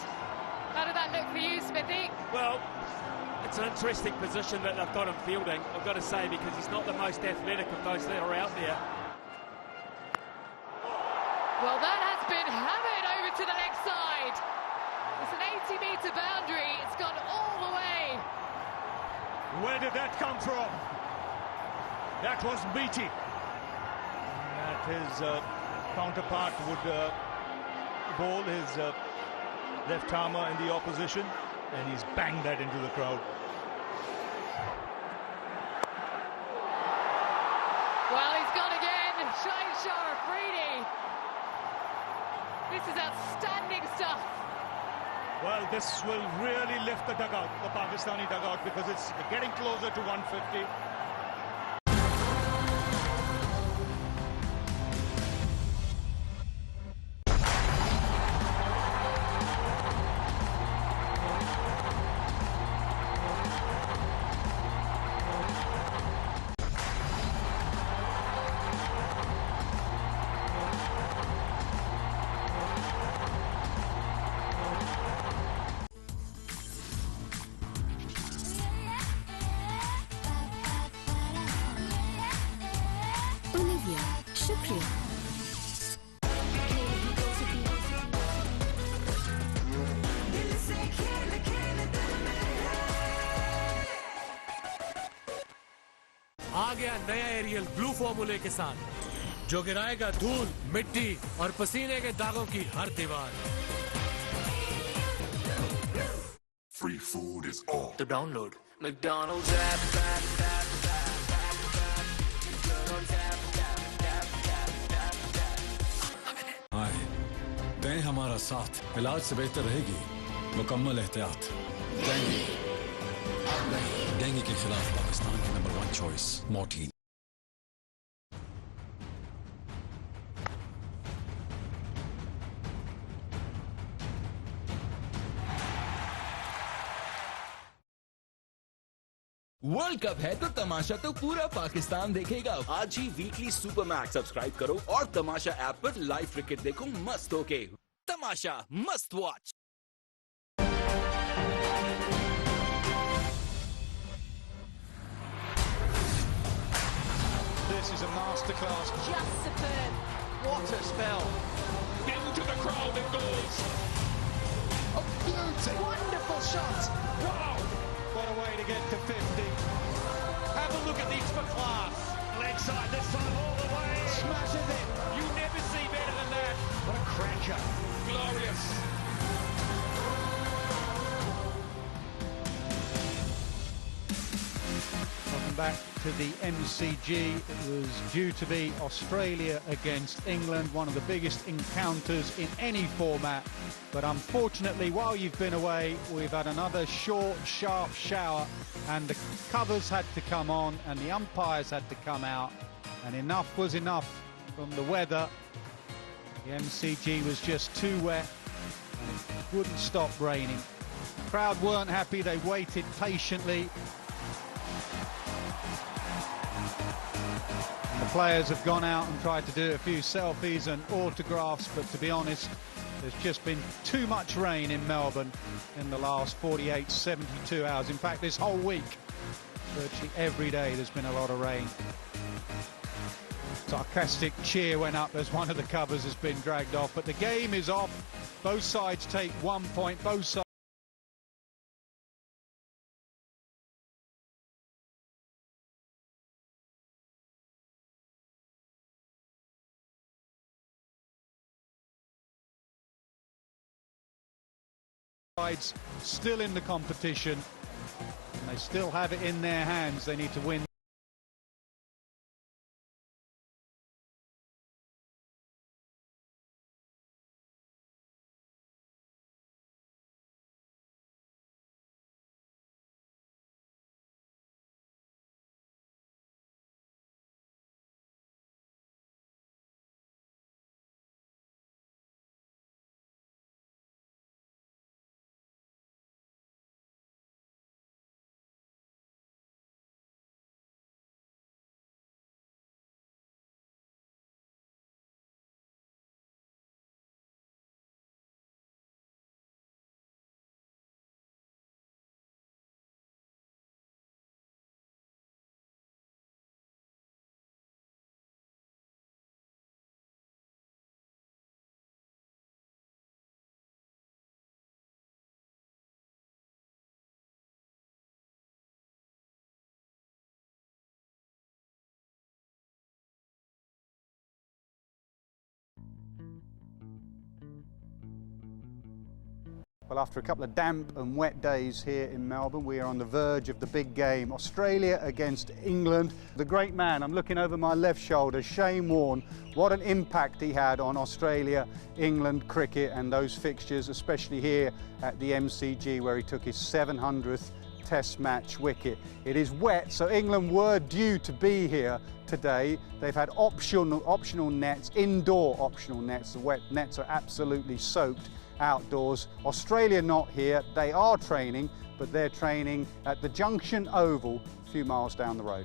How did that look for you, Smithy? Well, it's an interesting position that they've got him fielding, I've got to say, because he's not the most athletic of those that are out there. Well, that has been hammered over to the leg side. It's an 80-metre boundary. It's gone all the way. Where did that come from? That was meaty. That his counterpart would bowl his left armour in the opposition, and he's banged that into the crowd. Well, he's gone again. Shah Afridi. This is outstanding stuff. Well, this will really lift the dugout, the Pakistani dugout, because it's getting closer to 150. आ गया नया aerial blue फॉर्मूले के साथ जो गिराएगा धूल, मिट्टी और पसीने के दागों की हर दीवार। Free food is all. तो डाउनलोड McDonald's app. हाय, दें हमारा साथ, इलाज से बेहतर रहेगी मुकम्मल एहतियात। डेंगू के खिलाफ पाकिस्तान की number 1 choice Mortein. World cup है तो तमाशा तो पूरा पाकिस्तान देखेगा। आज ही वीकली सुपर मैक्स सब्सक्राइब करो और तमाशा ऐप पर लाइव क्रिकेट देखो मस्त होके। तमाशा मस्त watch. This is a masterclass. Just superb. What a spell. Into the crowd it goes. A beauty. Wonderful shot. Wow. What a way to get to 50. Have a look at this for class. Leg side this time all the way. Smashes it. You never see better than that. What a cracker. Glorious. Welcome back. to the MCG. It was due to be Australia against England, one of the biggest encounters in any format. But unfortunately, while you've been away, we've had another short, sharp shower, and the covers had to come on and the umpires had to come out, and enough was enough from the weather. The MCG was just too wet and it wouldn't stop raining. The crowd weren't happy, they waited patiently. And the players have gone out and tried to do a few selfies and autographs, but to be honest, there's just been too much rain in Melbourne in the last 48, 72 hours. In fact, this whole week, virtually every day, there's been a lot of rain. Sarcastic cheer went up as one of the covers has been dragged off, but the game is off. Both sides take 1 point, both sides still in the competition, and they still have it in their hands. They need to win. Well, after a couple of damp and wet days here in Melbourne, we are on the verge of the big game. Australia against England. The great man, I'm looking over my left shoulder, Shane Warne. What an impact he had on Australia-England cricket and those fixtures, especially here at the MCG, where he took his 700th Test match wicket. It is wet, so England were due to be here today. They've had optional nets, indoor optional nets. The wet nets are absolutely soaked outdoors. Australia not here. They are training, but they're training at the Junction Oval a few miles down the road.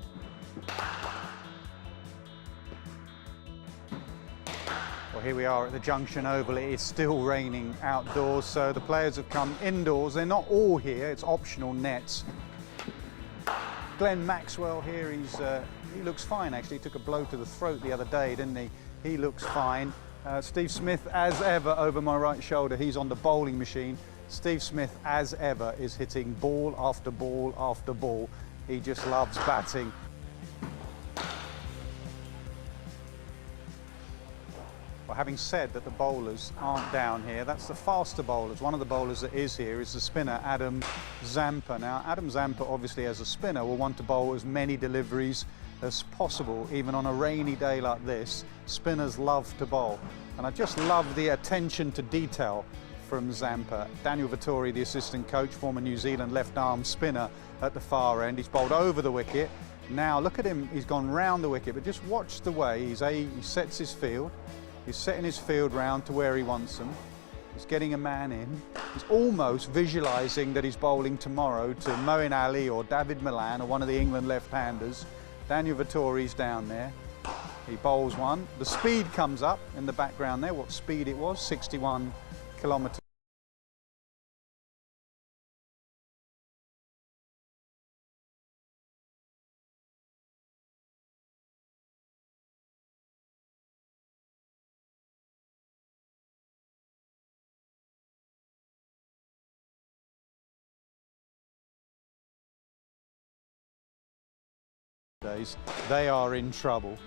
Well, here we are at the Junction Oval. It is still raining outdoors, so the players have come indoors. They're not all here. It's optional nets. Glenn Maxwell here, he looks fine actually. He took a blow to the throat the other day, didn't he? He looks fine. Steve Smith, as ever, over my right shoulder. He's on the bowling machine. Steve Smith, as ever, is hitting ball after ball after ball. He just loves batting. Well, having said that the bowlers aren't down here, that's the faster bowlers. One of the bowlers that is here is the spinner, Adam Zampa. Now, Adam Zampa, obviously, as a spinner, will want to bowl as many deliveries as possible, even on a rainy day like this. Spinners love to bowl, and I just love the attention to detail from Zampa. Daniel Vettori, the assistant coach, former New Zealand left-arm spinner at the far end. He's bowled over the wicket. Now look at him, he's gone round the wicket, but just watch the way he sets his field. He's setting his field round to where he wants them. He's getting a man in. He's almost visualising that he's bowling tomorrow to Moeen Ali or Dawid Malan or one of the England left-handers. Daniel Vettori's down there. He bowls one. The speed comes up in the background there. What speed it was? 61 kilometres. They are in trouble,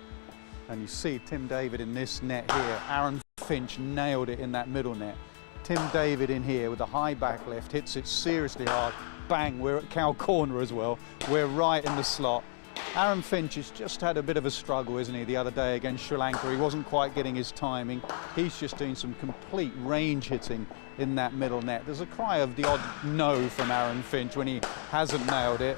and you see Tim Dawid in this net here. Aaron Finch nailed it in that middle net. Tim Dawid in here with a high back left, hits it seriously hard. Bang, we're at cow corner as well. We're right in the slot. Aaron Finch has just had a bit of a struggle, isn't he, the other day against Sri Lanka. He wasn't quite getting his timing. He's just doing some complete range hitting in that middle net. There's a cry of the odd no from Aaron Finch when he hasn't nailed it.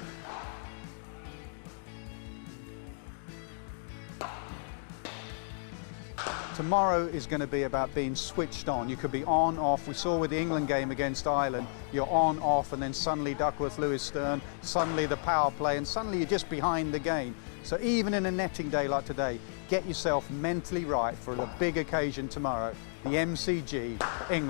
Tomorrow is going to be about being switched on. You could be on, off. We saw with the England game against Ireland, you're on, off, and then suddenly Duckworth, Lewis, Stern, suddenly the power play, and suddenly you're just behind the game. So even in a netting day like today, get yourself mentally right for the big occasion tomorrow, the MCG, England.